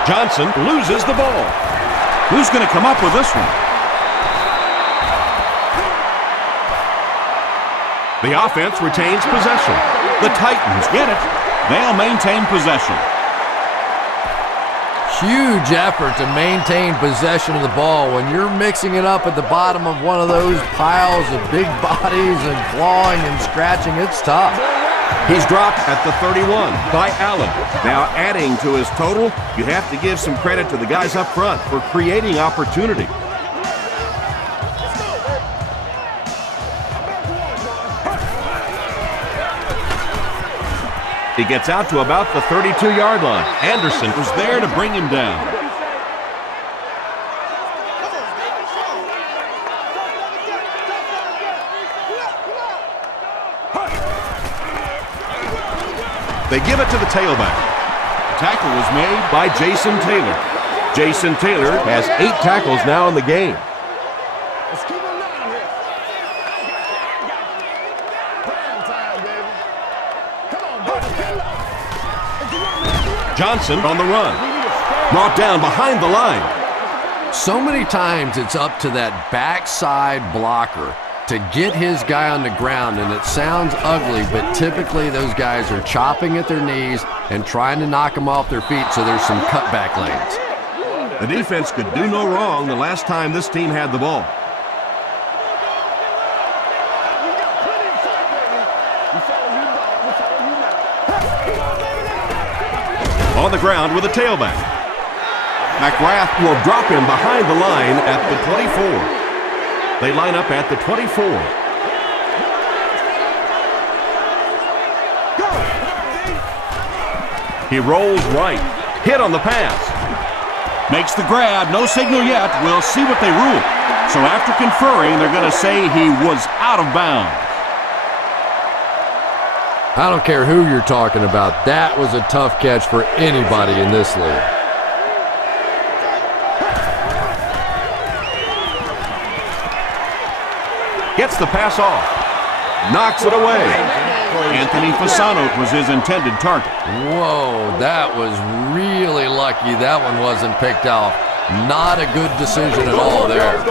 Johnson loses the ball. Who's going to come up with this one? The offense retains possession. The Titans get it. They'll maintain possession. Huge effort to maintain possession of the ball. When you're mixing it up at the bottom of one of those piles of big bodies and clawing and scratching, it's tough. He's dropped at the 31 by Allen. Now adding to his total, you have to give some credit to the guys up front for creating opportunity. He gets out to about the 32-yard line. Anderson was there to bring him down. They give it to the tailback. The tackle was made by Jason Taylor. Jason Taylor has 8 tackles now in the game. Let's keep him down here. Prime time, baby. Come on, baby. Johnson on the run. Brought down behind the line. So many times it's up to that backside blocker to get his guy on the ground, and it sounds ugly, but typically those guys are chopping at their knees and trying to knock them off their feet, so there's some cutback lanes. The defense could do no wrong the last time this team had the ball. On the ground with a tailback. McGrath will drop him behind the line at the 24. They line up at the 24. He rolls right. Hit on the pass. Makes the grab. No signal yet. We'll see what they rule. So after conferring, they're going to say he was out of bounds. I don't care who you're talking about. That was a tough catch for anybody in this league. Gets the pass off. Knocks it away. Anthony Fasano was his intended target. Whoa, that was really lucky that one wasn't picked off. Not a good decision at all there.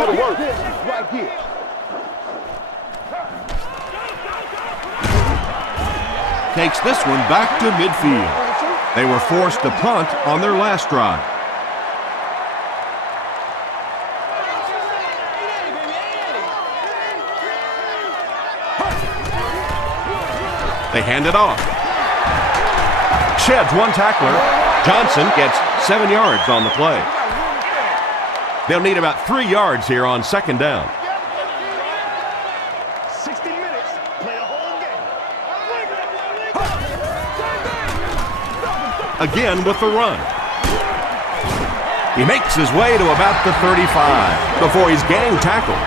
Takes this one back to midfield. They were forced to punt on their last drive. They hand it off. Sheds one tackler. Johnson gets 7 yards on the play. They'll need about 3 yards here on second down. 60 minutes, play a whole game. Again with the run. He makes his way to about the 35 before he's gang tackled.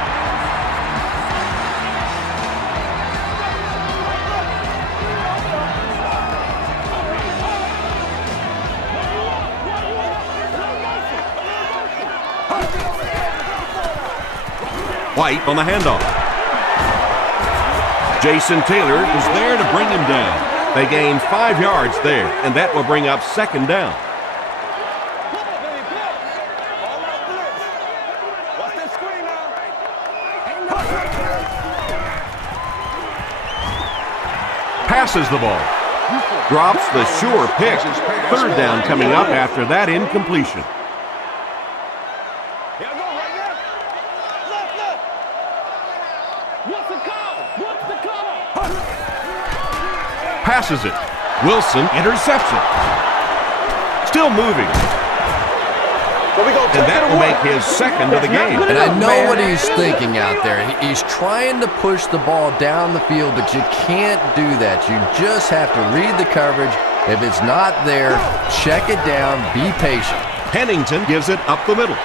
White on the handoff. Jason Taylor is there to bring him down. They gain 5 yards there, and that will bring up second down. Passes the ball. Drops the sure pick. Third down coming up after that incompletion. Passes it. Wilson intercepts it. Still moving. And that will make his second of the game. And I know what he's thinking out there. He's trying to push the ball down the field, but you can't do that. You just have to read the coverage. If it's not there, check it down, be patient. Pennington gives it up the middle.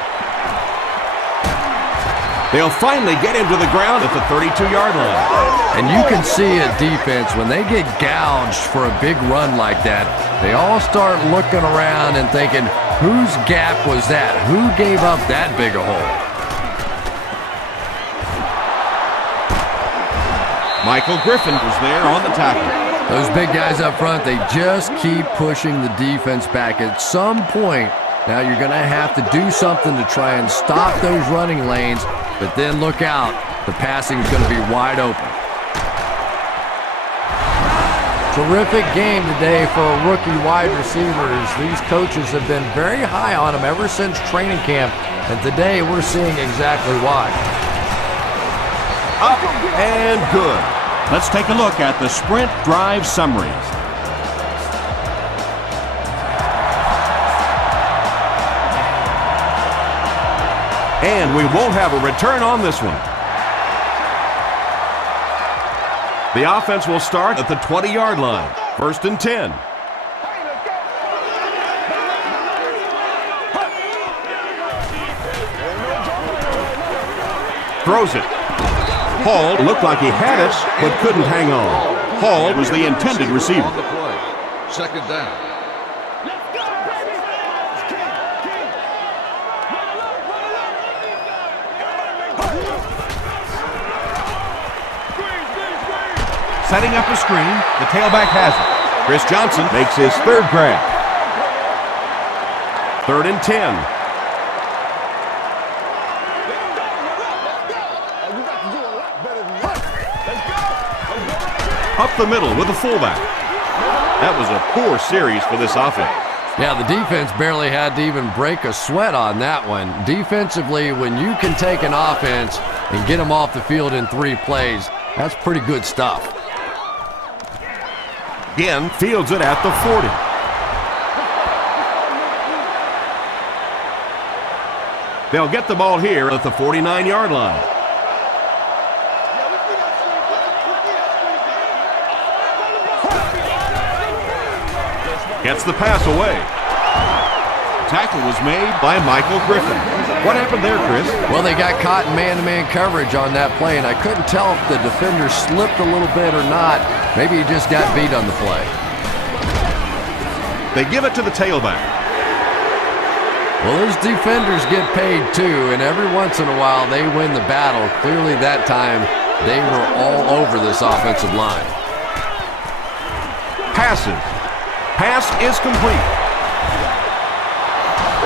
They'll finally get him to the ground at the 32-yard line. And you can see a defense, when they get gouged for a big run like that, they all start looking around and thinking, whose gap was that? Who gave up that big a hole? Michael Griffin was there on the tackle. Those big guys up front, they just keep pushing the defense back. At some point, now you're going to have to do something to try and stop those running lanes, but then look out. The passing is going to be wide open. Terrific game today for rookie wide receivers. These coaches have been very high on them ever since training camp, and today we're seeing exactly why. Up and good. Let's take a look at the sprint drive summaries. And we won't have a return on this one. The offense will start at the 20-yard line. 1st and 10. Throws it. Hall looked like he had it, but couldn't hang on. Hall was the intended receiver. Second down. Setting up a screen, the tailback has it. Chris Johnson makes his third grab. 3rd and 10. Up the middle with the fullback. That was a poor series for this offense. Yeah, the defense barely had to even break a sweat on that one. Defensively, when you can take an offense and get them off the field in 3 plays, that's pretty good stuff. Again, fields it at the 40. They'll get the ball here at the 49-yard line. Gets the pass away. Tackle was made by Michael Griffin. What happened there, Chris? Well, they got caught in man-to-man coverage on that play, and I couldn't tell if the defender slipped a little bit or not. Maybe he just got beat on the play. They give it to the tailback. Well, those defenders get paid too, and every once in a while they win the battle. Clearly that time they were all over this offensive line. Passes. Pass is complete.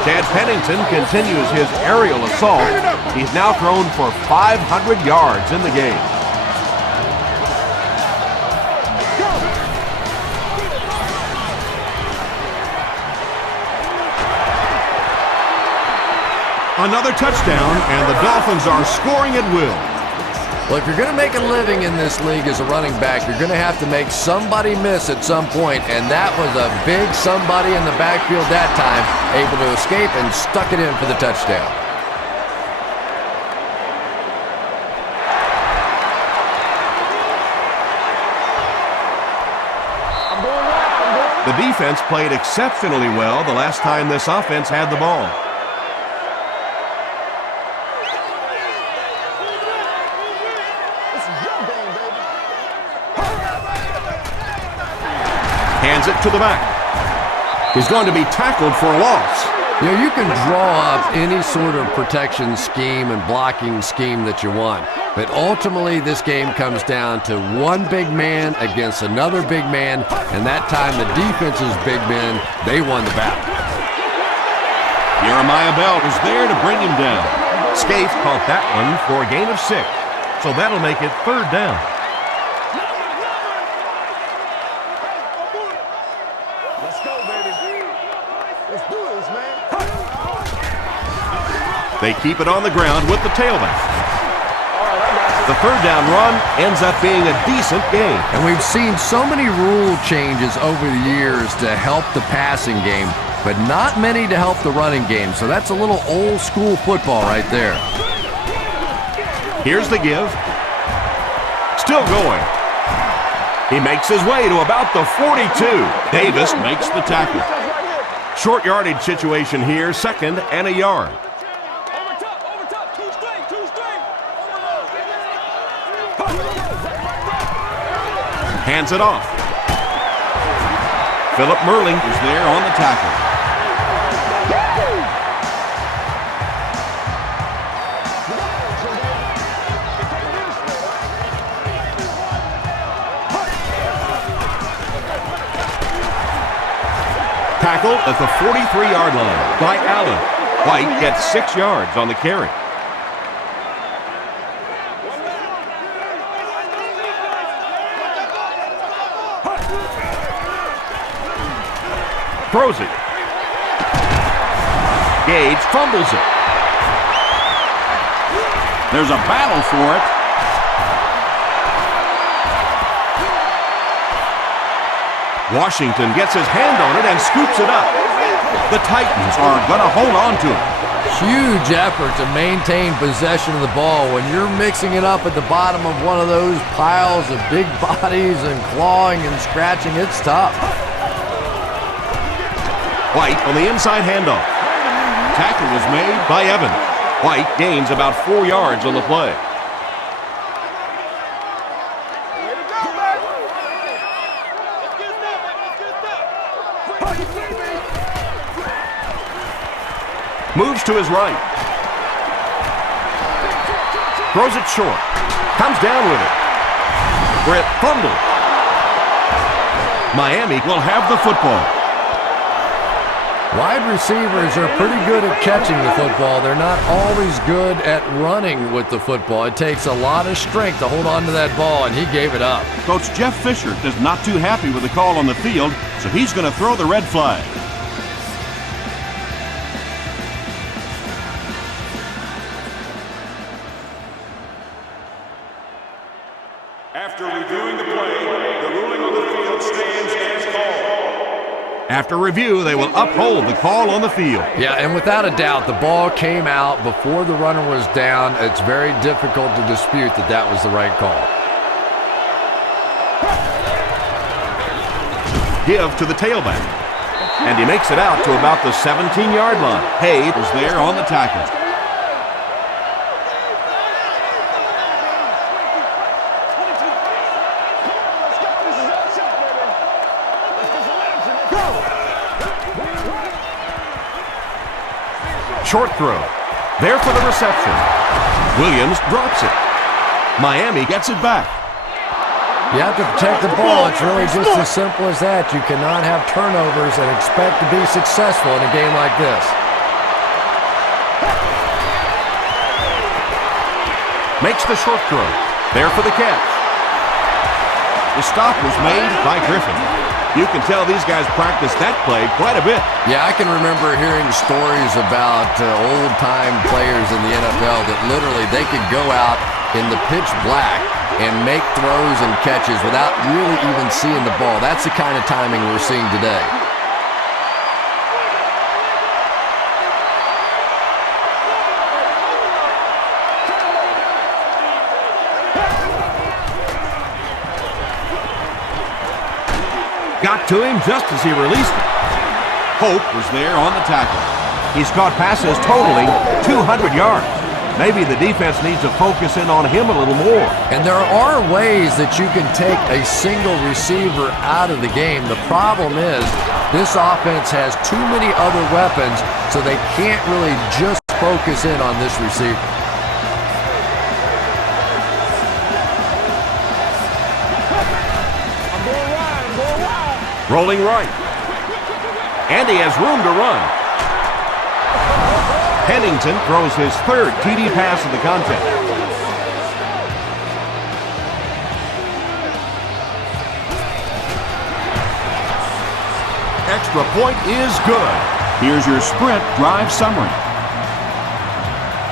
Chad Pennington continues his aerial assault. He's now thrown for 500 yards in the game. Another touchdown, and the Dolphins are scoring at will. Well, if you're going to make a living in this league as a running back, you're going to have to make somebody miss at some point, and that was a big somebody in the backfield that time, able to escape and stuck it in for the touchdown. The defense played exceptionally well the last time this offense had the ball. Hands it to the back. He's going to be tackled for a loss. You know, you can draw up any sort of protection scheme and blocking scheme that you want, but ultimately this game comes down to one big man against another big man, and that time the defense's big men, they won the battle. Jeremiah Bell was there to bring him down. Scaife caught that one for a gain of 6, so that'll make it 3rd down. They keep it on the ground with the tailback. The 3rd down run ends up being a decent game. And we've seen so many rule changes over the years to help the passing game, but not many to help the running game. So that's a little old school football right there. Here's the give. Still going. He makes his way to about the 42. Davis makes the tackle. Short yardage situation here, 2nd and a yard. Hands it off. Philip Merling is there on the tackle. Tackled at the 43-yard line by Allen. White gets 6 yards on the carry. Throws it. Gage fumbles it. There's a battle for it. Washington gets his hand on it and scoops it up. The Titans are going to hold on to it. Huge effort to maintain possession of the ball. When you're mixing it up at the bottom of one of those piles of big bodies and clawing and scratching, it's tough. White on the inside handoff. Tackle was made by Evans. White gains about 4 yards on the play. Moves to his right. Throws it short. Comes down with it. Brett fumbled. Miami will have the football. Wide receivers are pretty good at catching the football. They're not always good at running with the football. It takes a lot of strength to hold on to that ball, and he gave it up. Coach Jeff Fisher is not too happy with the call on the field, so he's going to throw the red flag. After reviewing the play, the ruling on the field stands After review, they will uphold the call on the field. Yeah, and without a doubt, the ball came out before the runner was down. It's very difficult to dispute that that was the right call. Give to the tailback. And he makes it out to about the 17-yard line. Hay was there on the tackle. Short throw. There for the reception. Williams drops it. Miami gets it back. You have to protect the ball. It's really just as simple as that. You cannot have turnovers and expect to be successful in a game like this. Makes the short throw. There for the catch. The stop was made by Griffin. You can tell these guys practice that play quite a bit. Yeah, I can remember hearing stories about old-time players in the NFL that literally they could go out in the pitch black and make throws and catches without really even seeing the ball. That's the kind of timing we're seeing today. Got to him just as he released it. Hope was there on the tackle. He's caught passes totaling 200 yards. Maybe the defense needs to focus in on him a little more. And there are ways that you can take a single receiver out of the game. The problem is this offense has too many other weapons, so they can't really just focus in on this receiver. Rolling right. And he has room to run. Pennington throws his third TD pass of the contest. Extra point is good. Here's your sprint drive summary.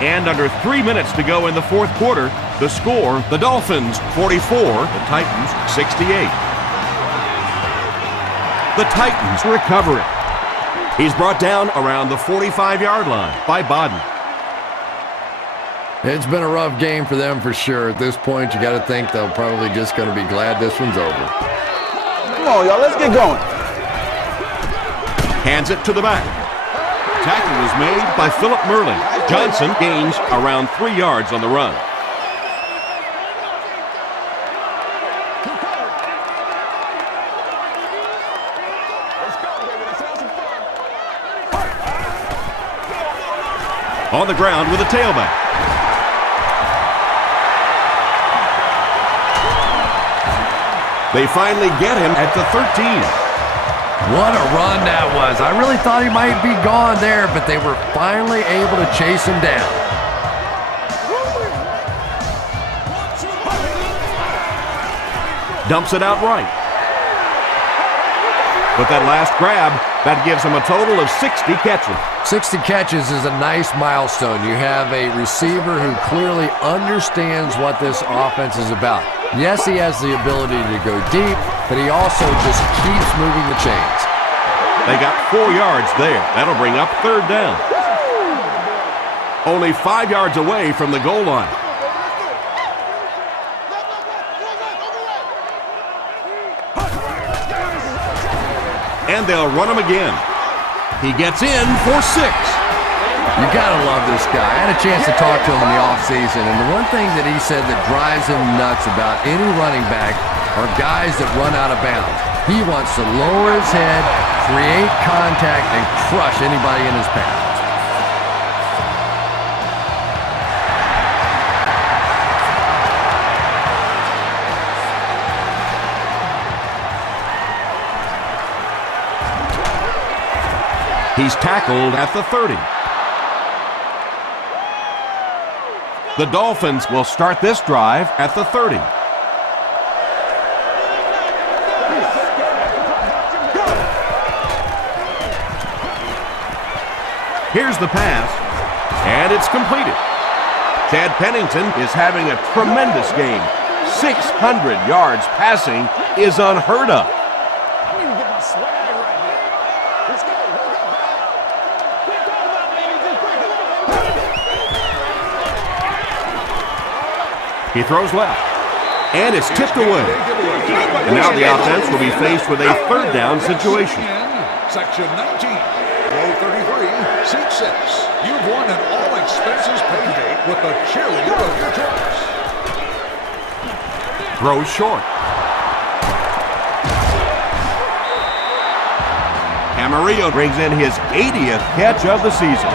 And under 3 minutes to go in the fourth quarter, the score, the Dolphins 44, the Titans 68. The Titans recover it. He's brought down around the 45-yard line by Bodden. It's been a rough game for them for sure. At this point, you got to think they're probably just going to be glad this one's over. Come on, y'all, let's get going. Hands it to the back. Tackle was made by Philip Merlin. Johnson gains around 3 yards on the run. On the ground with a tailback. They finally get him at the 13. What a run that was. I really thought he might be gone there, but they were finally able to chase him down. Dumps it out right. With that last grab, that gives him a total of 60 catches. 60 catches is a nice milestone. You have a receiver who clearly understands what this offense is about. Yes, he has the ability to go deep, but he also just keeps moving the chains. They got 4 yards there. That'll bring up third down. Only 5 yards away from the goal line. And they'll run him again. He gets in for 6. You gotta love this guy. I had a chance to talk to him in the offseason, and the one thing that he said that drives him nuts about any running back are guys that run out of bounds. He wants to lower his head, create contact, and crush anybody in his path. He's tackled at the 30. The Dolphins will start this drive at the 30. Here's the pass, and it's completed. Chad Pennington is having a tremendous game. 600 yards passing is unheard of. He throws left. And it's tipped away. And now the offense will be faced with a third down situation. Section 19, row 33, seat 6. You've won an all-expenses-paid date with the cheerleader of your choice. Throws short. Camarillo brings in his 80th catch of the season.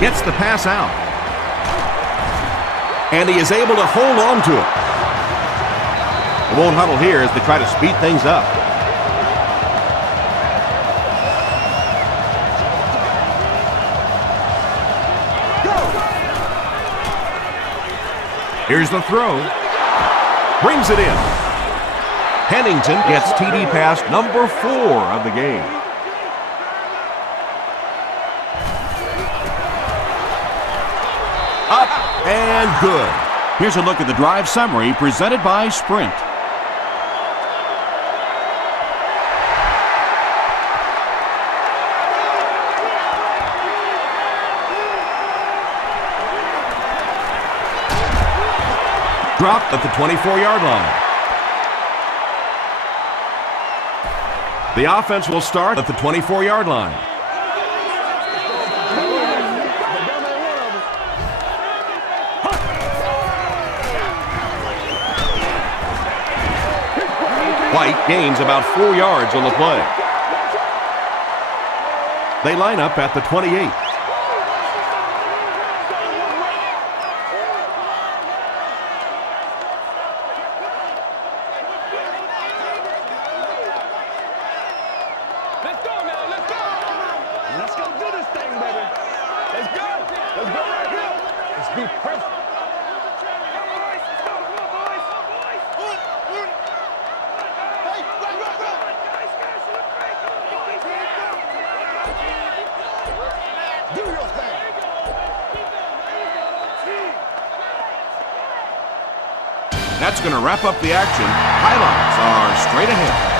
Gets the pass out. And he is able to hold on to it. They won't huddle here as they try to speed things up. Here's the throw. Brings it in. Pennington gets TD pass number 4 of the game. Up and good. Here's a look at the drive summary presented by Sprint. Dropped at the 24-yard line. The offense will start at the 24-yard line. White gains about 4 yards on the play. They line up at the 28. That's going to wrap up the action. Highlights are straight ahead.